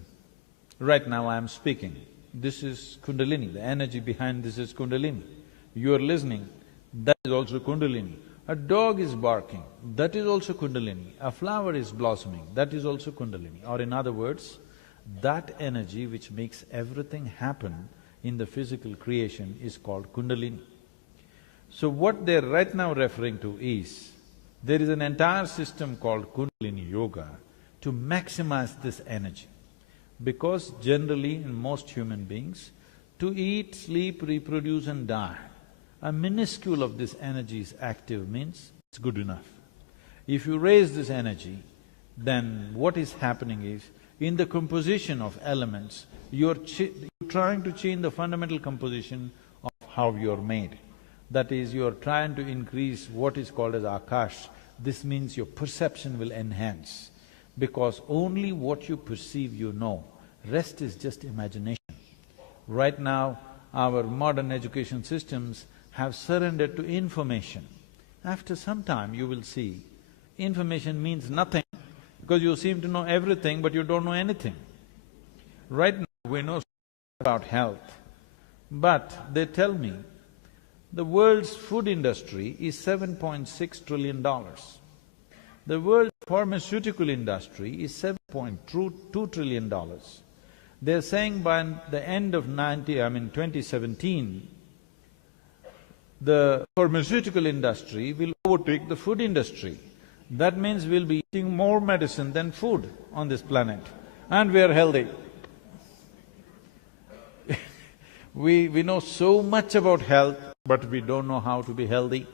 Right now I am speaking, this is Kundalini, the energy behind this is Kundalini. You are listening, that is also Kundalini. A dog is barking, that is also Kundalini. A flower is blossoming, that is also Kundalini. Or in other words, that energy which makes everything happen in the physical creation is called Kundalini. So what they're right now referring to is, there is an entire system called Kundalini Yoga, to maximize this energy. Because generally in most human beings, to eat, sleep, reproduce and die, a minuscule of this energy is active means it's good enough. If you raise this energy, then what is happening is, in the composition of elements, you're trying to change the fundamental composition of how you're made. That is, you're trying to increase what is called as akash. This means your perception will enhance, because only what you perceive you know, rest is just imagination. Right now, our modern education systems have surrendered to information. After some time, you will see, information means nothing, because you seem to know everything but you don't know anything. Right now, we know about health, but they tell me the world's food industry is $7.6 trillion. The world's pharmaceutical industry is $7.2 trillion. They're saying by the end of 2017, the pharmaceutical industry will overtake the food industry. That means we'll be eating more medicine than food on this planet, and we are healthy. We know so much about health, but we don't know how to be healthy.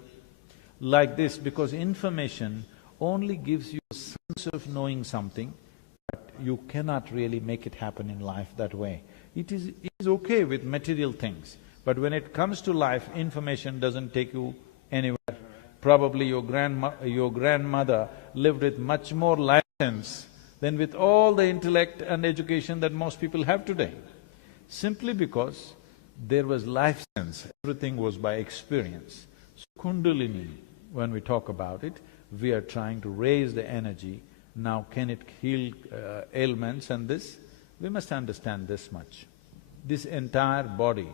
Like this, because information only gives you a sense of knowing something, but you cannot really make it happen in life that way. It is okay with material things, but when it comes to life, information doesn't take you anywhere. Probably your grandmother lived with much more life sense than with all the intellect and education that most people have today. Simply because there was life sense, everything was by experience. So Kundalini, when we talk about it, we are trying to raise the energy. Now can it heal ailments and this? We must understand this much. This entire body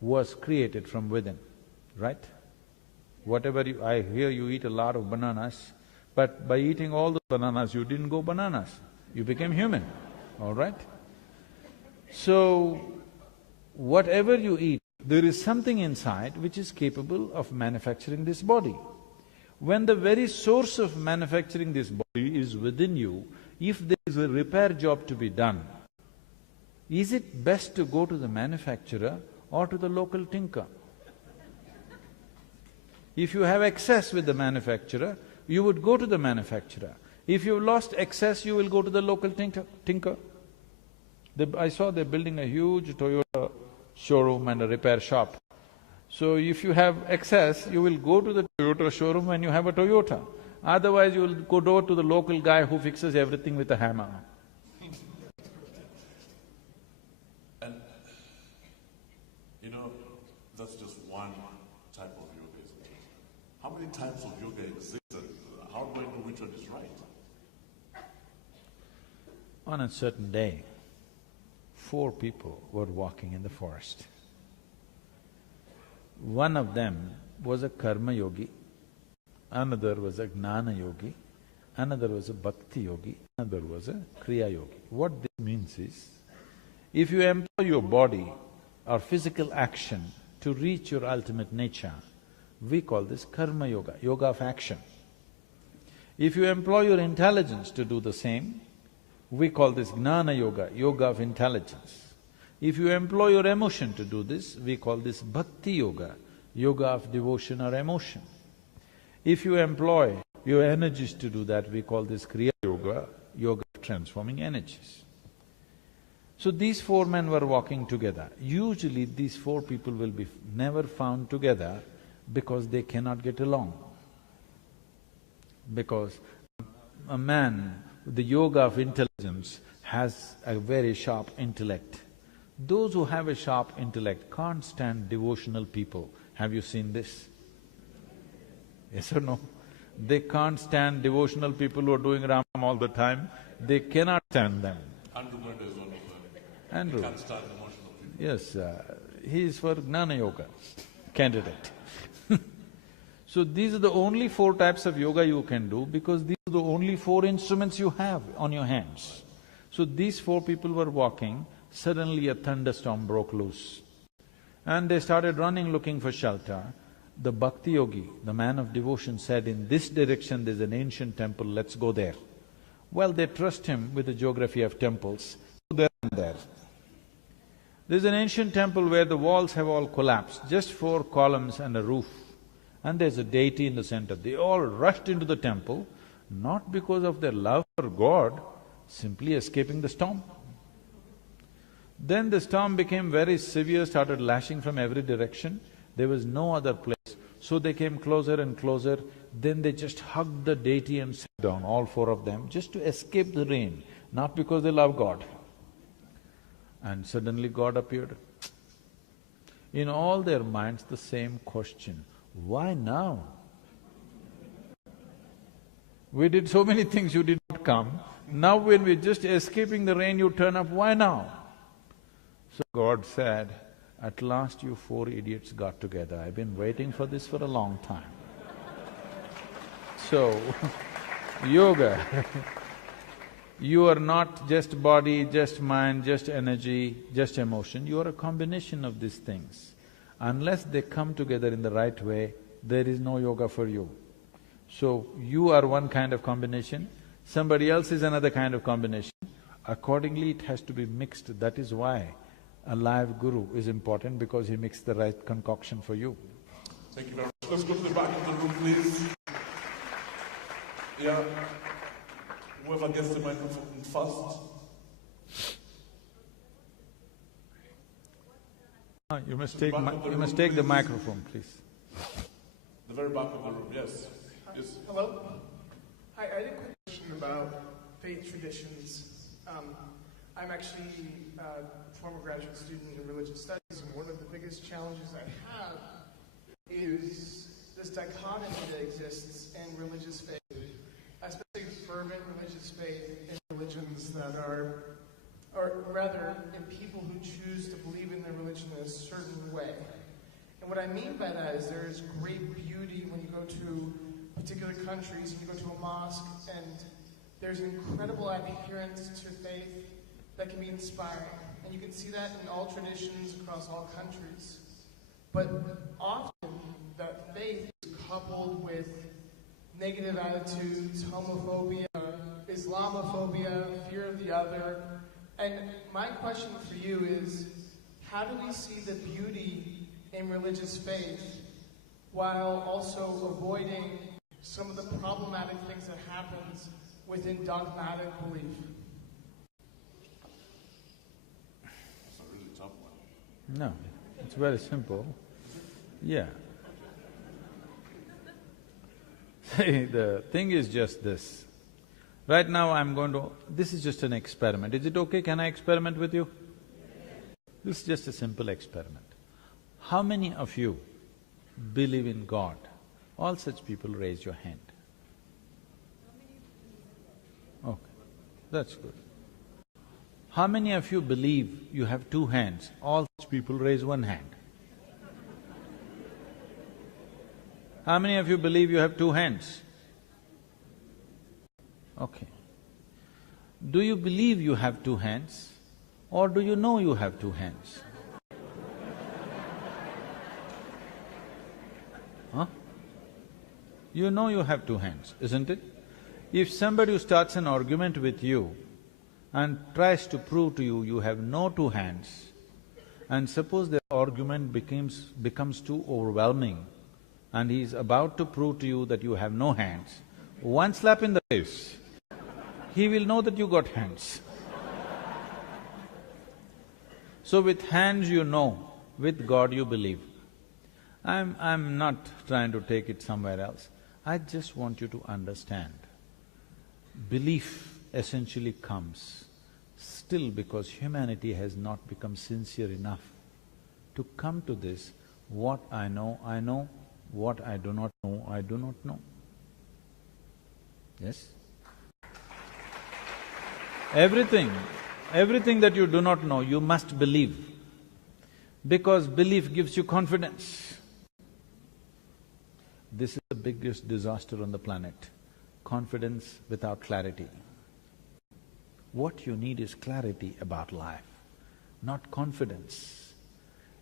was created from within, right? I hear you eat a lot of bananas, but by eating all the bananas, you didn't go bananas, you became human, all right? So, whatever you eat, there is something inside which is capable of manufacturing this body. When the very source of manufacturing this body is within you, if there is a repair job to be done, is it best to go to the manufacturer or to the local tinker? If you have excess with the manufacturer, you would go to the manufacturer. If you've lost excess, you will go to the local tinker. I saw they're building a huge Toyota showroom and a repair shop. So if you have excess, you will go to the Toyota showroom when you have a Toyota. Otherwise, you will go to the local guy who fixes everything with a hammer. And, that's just one type of yoga, isn't it? How many types of yoga exist, and how do I know which one is right? On a certain day, 4 people were walking in the forest. One of them was a karma yogi, another was a gnana yogi, another was a bhakti yogi, another was a kriya yogi. What this means is, if you employ your body or physical action to reach your ultimate nature, we call this karma yoga, yoga of action. If you employ your intelligence to do the same, we call this gnana yoga, yoga of intelligence. If you employ your emotion to do this, we call this bhakti yoga, yoga of devotion or emotion. If you employ your energies to do that, we call this kriya yoga, yoga of transforming energies. So these 4 men were walking together. Usually these 4 people will be never found together because they cannot get along. Because a man with the yoga of intelligence has a very sharp intellect. Those who have a sharp intellect can't stand devotional people. Have you seen this? Yes or no? They can't stand devotional people who are doing Ramam all the time. They cannot stand them. Andrew Murder is one of them. Andrew. He can't stand emotional people. Yes, he is for Gnana Yoga candidate. So these are the only 4 types of yoga you can do, because these are the only 4 instruments you have on your hands. So these 4 people were walking, suddenly a thunderstorm broke loose. And they started running looking for shelter. The bhakti yogi, the man of devotion, said, in this direction there's an ancient temple, let's go there. Well, they trust him with the geography of temples, so they're there. There's an ancient temple where the walls have all collapsed, just 4 columns and a roof, and there's a deity in the center. They all rushed into the temple, not because of their love for God, simply escaping the storm. Then the storm became very severe, started lashing from every direction. There was no other place. So they came closer and closer. Then they just hugged the deity and sat down, all 4 of them, just to escape the rain, not because they love God. And suddenly God appeared. In all their minds, the same question, why now? We did so many things, you did not come. Now when we're just escaping the rain, you turn up, why now? So God said, at last you 4 idiots got together. I've been waiting for this for a long time. So, yoga, you are not just body, just mind, just energy, just emotion, you are a combination of these things. Unless they come together in the right way, there is no yoga for you. So, you are one kind of combination, somebody else is another kind of combination. Accordingly, it has to be mixed. That is why a live guru is important, because he mixed the right concoction for you. Thank you very much. Let's go to the back of the room, please. Yeah. Whoever gets the microphone first. You must take the microphone, please. The very back of the room, yes. Yes. Hello? Hi, I had a quick question about faith traditions. I'm actually a former graduate student in religious studies, and one of the biggest challenges I have is this dichotomy that exists in religious faith, especially fervent religious faith in religions that are, or rather, in people who choose to believe in their religion in a certain way. And what I mean by that is there is great beauty when you go to particular countries, and you go to a mosque, and there's incredible adherence to faith that can be inspiring. And you can see that in all traditions across all countries. But often, that faith is coupled with negative attitudes, homophobia, Islamophobia, fear of the other. And my question for you is, how do we see the beauty in religious faith while also avoiding some of the problematic things that happens within dogmatic belief? It's a really tough one. No, it's very simple. Yeah. See, the thing is just this. Right now I'm going to… this is just an experiment. Is it okay? Can I experiment with you? This is just a simple experiment. How many of you believe in God? All such people raise your hand. Okay, that's good. How many of you believe you have 2 hands? All such people raise 1 hand. How many of you believe you have 2 hands? Okay. Do you believe you have 2 hands, or do you know you have 2 hands? Huh? You know you have 2 hands, isn't it? If somebody who starts an argument with you and tries to prove to you you have no 2 hands, and suppose the argument becomes too overwhelming, and he's about to prove to you that you have no hands, one slap in the face, he will know that you got hands. So with hands you know, with God you believe. I'm not trying to take it somewhere else. I just want you to understand, belief essentially comes still because humanity has not become sincere enough to come to this, what I know, what I do not know, I do not know. Yes? Everything that you do not know, you must believe, because belief gives you confidence. This is the biggest disaster on the planet, confidence without clarity. What you need is clarity about life, not confidence.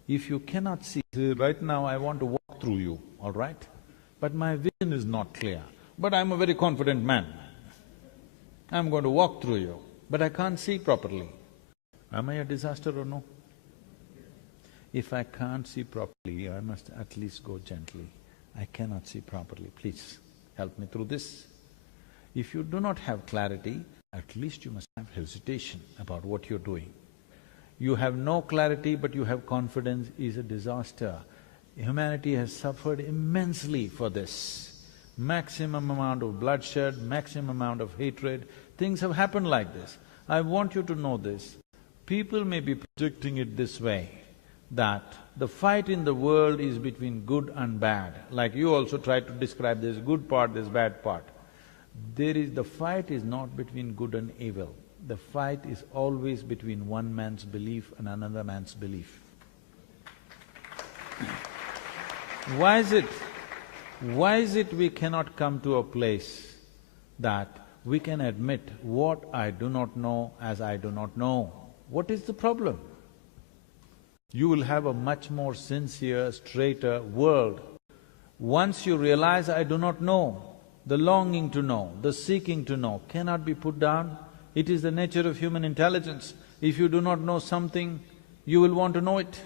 If you cannot see, right now I want to walk through you, all right? But my vision is not clear, but I'm a very confident man. I'm going to walk through you, but I can't see properly. Am I a disaster or no? If I can't see properly, I must at least go gently. I cannot see properly, please help me through this. If you do not have clarity, at least you must have hesitation about what you're doing. You have no clarity but you have confidence is a disaster. Humanity has suffered immensely for this. Maximum amount of bloodshed, maximum amount of hatred, things have happened like this. I want you to know this. People may be projecting it this way, that the fight in the world is between good and bad. Like you also tried to describe there's good part, there's bad part. The fight is not between good and evil. The fight is always between one man's belief and another man's belief. Why is it? Why is it we cannot come to a place that we can admit what I do not know as I do not know? What is the problem? You will have a much more sincere, straighter world. Once you realize I do not know, the longing to know, the seeking to know cannot be put down. It is the nature of human intelligence. If you do not know something, you will want to know it.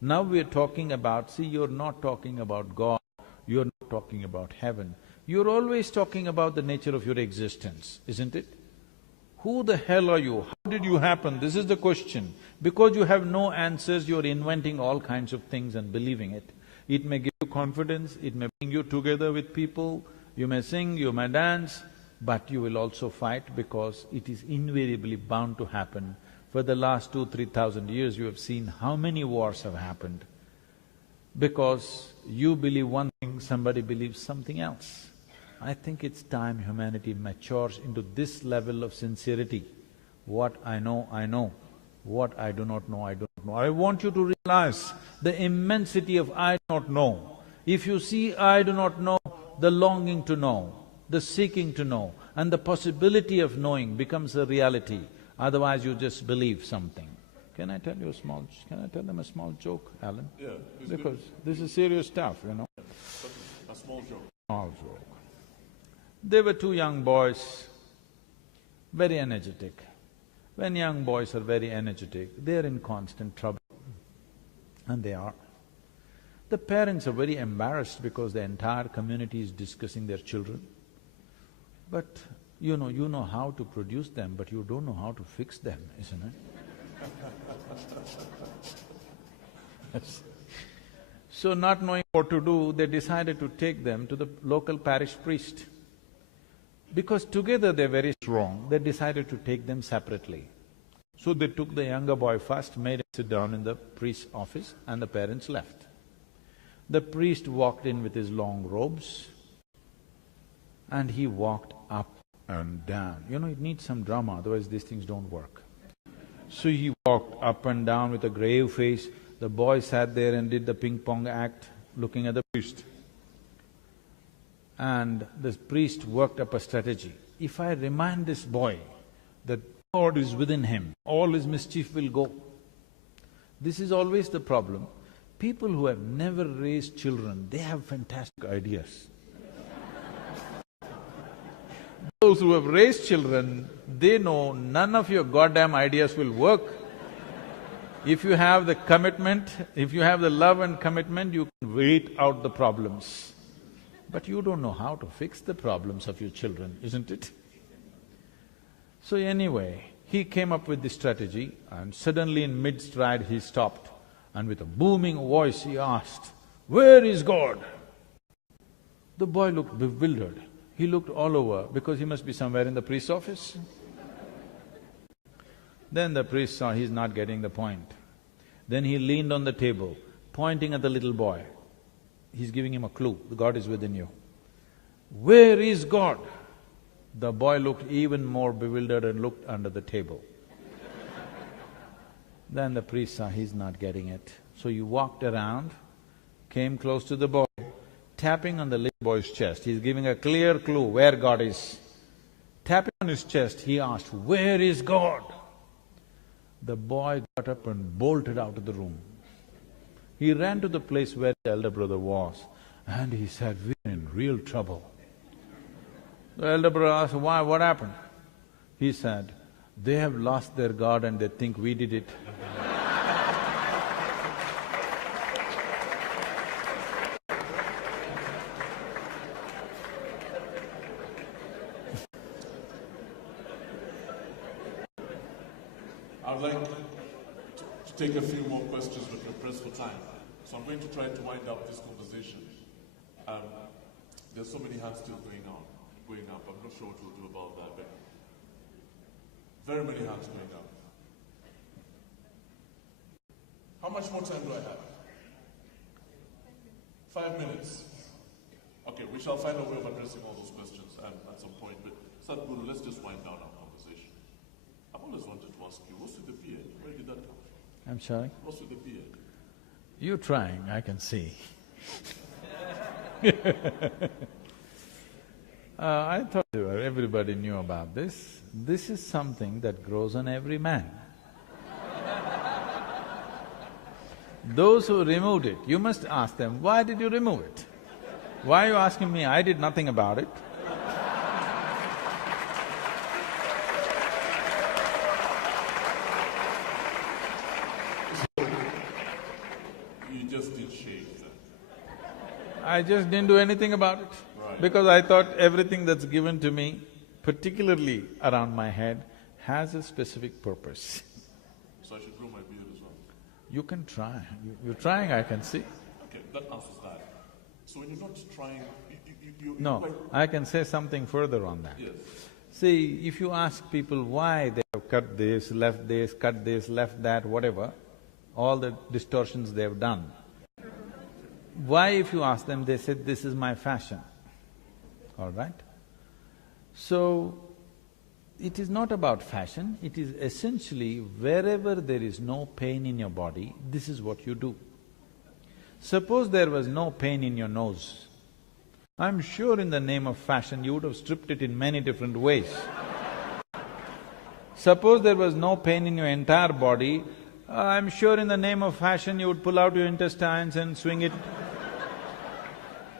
Now we are talking about… see, you're not talking about God, you're not talking about heaven. You're always talking about the nature of your existence, isn't it? Who the hell are you? How did you happen? This is the question. Because you have no answers, you're inventing all kinds of things and believing it. It may give you confidence, it may bring you together with people, you may sing, you may dance, but you will also fight because it is invariably bound to happen. For the last 2,000–3,000 years, you have seen how many wars have happened. Because you believe one thing, somebody believes something else. I think it's time humanity matures into this level of sincerity. What I know, I know. What I do not know, I do not know. I want you to realize the immensity of I do not know. If you see I do not know, the longing to know, the seeking to know, and the possibility of knowing becomes a reality. Otherwise you just believe something. Can I tell them a small joke, Alan? Yeah. Because this is serious stuff, you know. A small joke. Small joke. There were two young boys, very energetic. When young boys are very energetic, they're in constant trouble. And they are. The parents are very embarrassed because the entire community is discussing their children. But you know how to produce them, but you don't know how to fix them, isn't it? So not knowing what to do, they decided to take them to the local parish priest. Because together they're very strong, they decided to take them separately. So they took the younger boy first, made him sit down in the priest's office, and the parents left. The priest walked in with his long robes, and he walked up and down. You know, it needs some drama, otherwise these things don't work. So he walked up and down with a grave face. The boy sat there and did the ping-pong act, looking at the priest. And the priest worked up a strategy. If I remind this boy that God is within him, all his mischief will go. This is always the problem. People who have never raised children, they have fantastic ideas. Those who have raised children, they know none of your goddamn ideas will work. If you have the commitment, if you have the love and commitment, you can wait out the problems. But you don't know how to fix the problems of your children, isn't it? So anyway, he came up with this strategy, and suddenly in mid-stride he stopped, and with a booming voice he asked, "Where is God?" The boy looked bewildered. He looked all over because he must be somewhere in the priest's office. Then the priest saw he's not getting the point. Then he leaned on the table, pointing at the little boy. He's giving him a clue, the God is within you. "Where is God?" The boy looked even more bewildered and looked under the table. Then the priest saw he's not getting it. So he walked around, came close to the boy, tapping on the little boy's chest. He's giving a clear clue where God is. Tapping on his chest, he asked, "Where is God?" The boy got up and bolted out of the room. He ran to the place where the elder brother was, and he said, "We're in real trouble." The elder brother asked, "Why, what happened?" He said, "They have lost their God and they think we did it." I'd like to take a few more questions, but we're pressed for time. So I'm going to try to wind up this conversation. There's so many hands still going up. I'm not sure what we'll do about that, but very many hands going up. How much more time do I have? 5 minutes. Okay, we shall find a way of addressing all those questions at some point, but Sadhguru, let's just wind down our conversation. I've always wanted to ask you, what's with the beard? Where did that come from? I'm sorry? What's with the beard? You're trying, I can see. I thought everybody knew about this. This is something that grows on every man. Those who removed it, you must ask them, why did you remove it? Why are you asking me? I did nothing about it. You just did shave then. I just didn't do anything about it. Right. Because I thought everything that's given to me, particularly around my head, has a specific purpose. So I should grow my beard as well? You can try. You're trying, I can see. Okay, that answers that. So when you're not trying, you're No, quite… I can say something further on that. Yes. See, if you ask people why they have cut this, left that, whatever, all the distortions they have done, why if you ask them, they said, this is my fashion, all right? So, it is not about fashion, it is essentially wherever there is no pain in your body, this is what you do. Suppose there was no pain in your nose, I'm sure in the name of fashion you would have stripped it in many different ways. Suppose there was no pain in your entire body, I'm sure in the name of fashion you would pull out your intestines and swing it.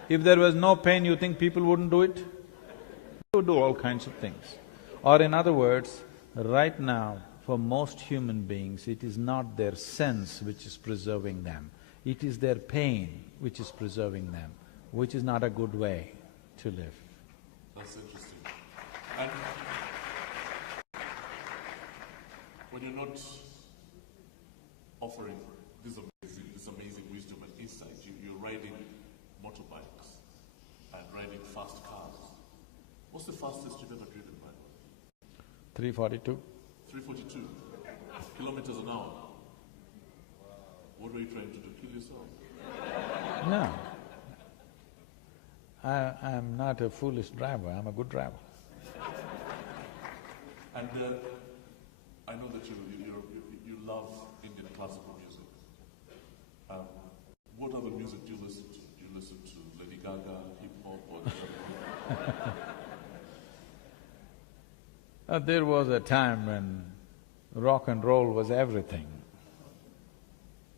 If there was no pain, you think people wouldn't do it? They would do all kinds of things. Or in other words, right now, for most human beings, it is not their sense which is preserving them, it is their pain which is preserving them, which is not a good way to live. That's interesting. And when you're not offering this amazing wisdom and insight, you're riding motorbikes and riding fast cars. What's the fastest you've ever driven by? 342. 342 kilometers an hour. What were you trying to do? Kill yourself? No. I'm not a foolish driver, I'm a good driver. And I know that you love Indian classical music. What other music do you listen to? Do you listen to Lady Gaga, hip-hop, or… There was a time when rock and roll was everything.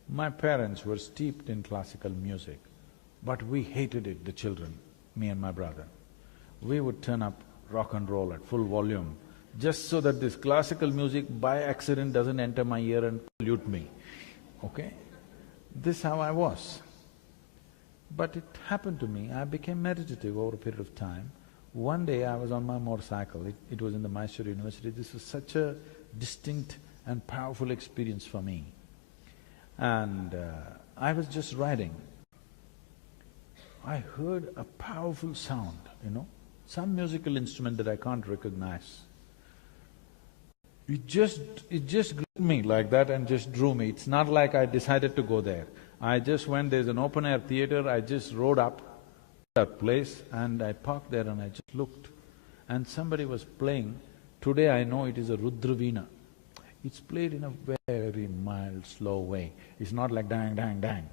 My parents were steeped in classical music, but we hated it, the children, me and my brother. We would turn up rock and roll at full volume, just so that this classical music by accident doesn't enter my ear and pollute me, okay? This is how I was. But it happened to me, I became meditative over a period of time. One day I was on my motorcycle, it was in the Mysore University. This was such a distinct and powerful experience for me. And I was just riding. I heard a powerful sound, some musical instrument that I can't recognize. It just gripped me like that and just drew me. It's not like I decided to go there. I just went, there's an open-air theatre, I just rode up that place and I parked there and I just looked. And somebody was playing, today I know it is a Rudraveena. It's played in a very mild, slow way. It's not like dang, dang, dang.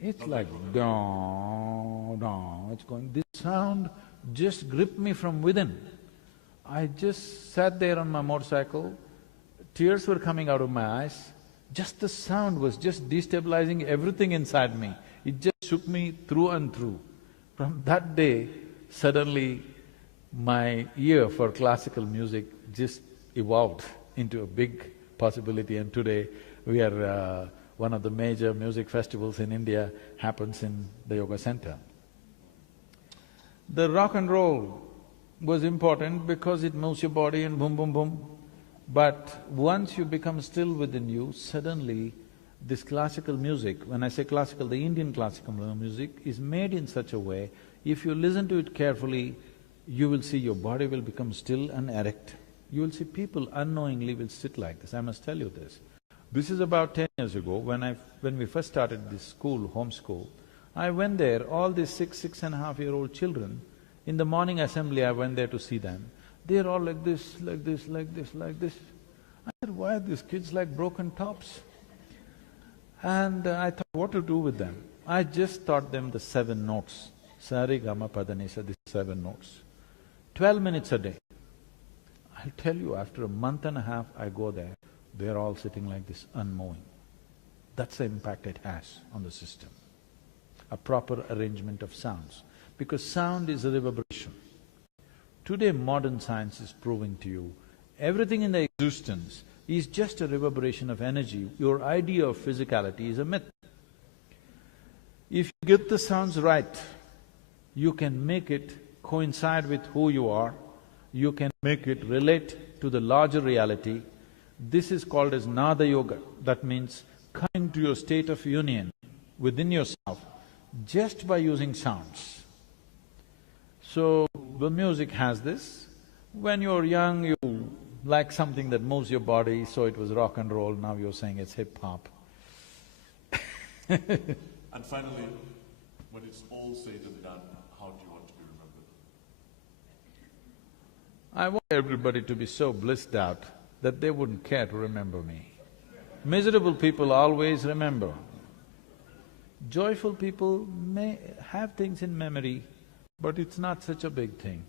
It's like dong, dong, it's going… This sound just gripped me from within. I just sat there on my motorcycle, tears were coming out of my eyes. Just the sound was just destabilizing everything inside me. It just shook me through and through. From that day, suddenly my ear for classical music just evolved into a big possibility, and today we are… one of the major music festivals in India happens in the yoga center. The rock and roll was important because it moves your body and boom, boom, boom. But once you become still within you, suddenly this classical music, when I say classical, the Indian classical music is made in such a way, if you listen to it carefully, you will see your body will become still and erect. You will see people unknowingly will sit like this, I must tell you this. This is about 10 years ago, when we first started this school, home school. I went there, all these 6.5-year-old children, in the morning assembly I went there to see them. They're all like this, like this, like this, like this. I said, why are these kids like broken tops? And I thought what to do with them. I just taught them the 7 notes. Sari, Gama, Pada, Nisa, these 7 notes. 12 minutes a day. I'll tell you, after a month and a half, I go there, they're all sitting like this, unmoving. That's the impact it has on the system. A proper arrangement of sounds, because sound is a reverberation. Today modern science is proving to you, everything in the existence is just a reverberation of energy. Your idea of physicality is a myth. If you get the sounds right, you can make it coincide with who you are, you can make it relate to the larger reality. This is called as Nada Yoga. That means coming to your state of union within yourself just by using sounds. So, the music has this. When you're young, you like something that moves your body, so it was rock and roll, now you're saying it's hip-hop. And finally, when it's all said and done, how do you want to be remembered? I want everybody to be so blissed out that they wouldn't care to remember me. Miserable people always remember. Joyful people may have things in memory, but it's not such a big thing.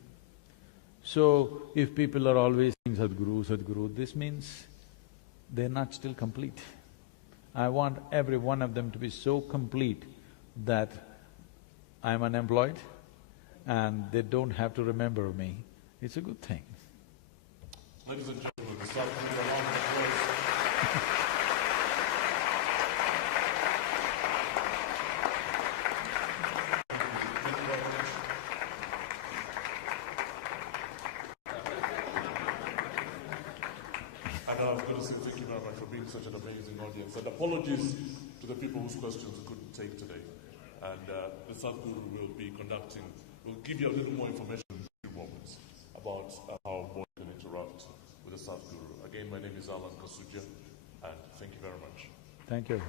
So, if people are always saying Sadhguru, Sadhguru, this means they're not still complete. I want every one of them to be so complete that I'm unemployed and they don't have to remember me. It's a good thing. Ladies and gentlemen, the Sadhguru, a round of applause. And I was going to say thank you very much for being such an amazing audience. And apologies to the people whose questions we couldn't take today. And the Sadhguru will be conducting, will give you a little more information in a few moments about how one can interact with the Sadhguru. Again, my name is Kasujja, and thank you very much. Thank you.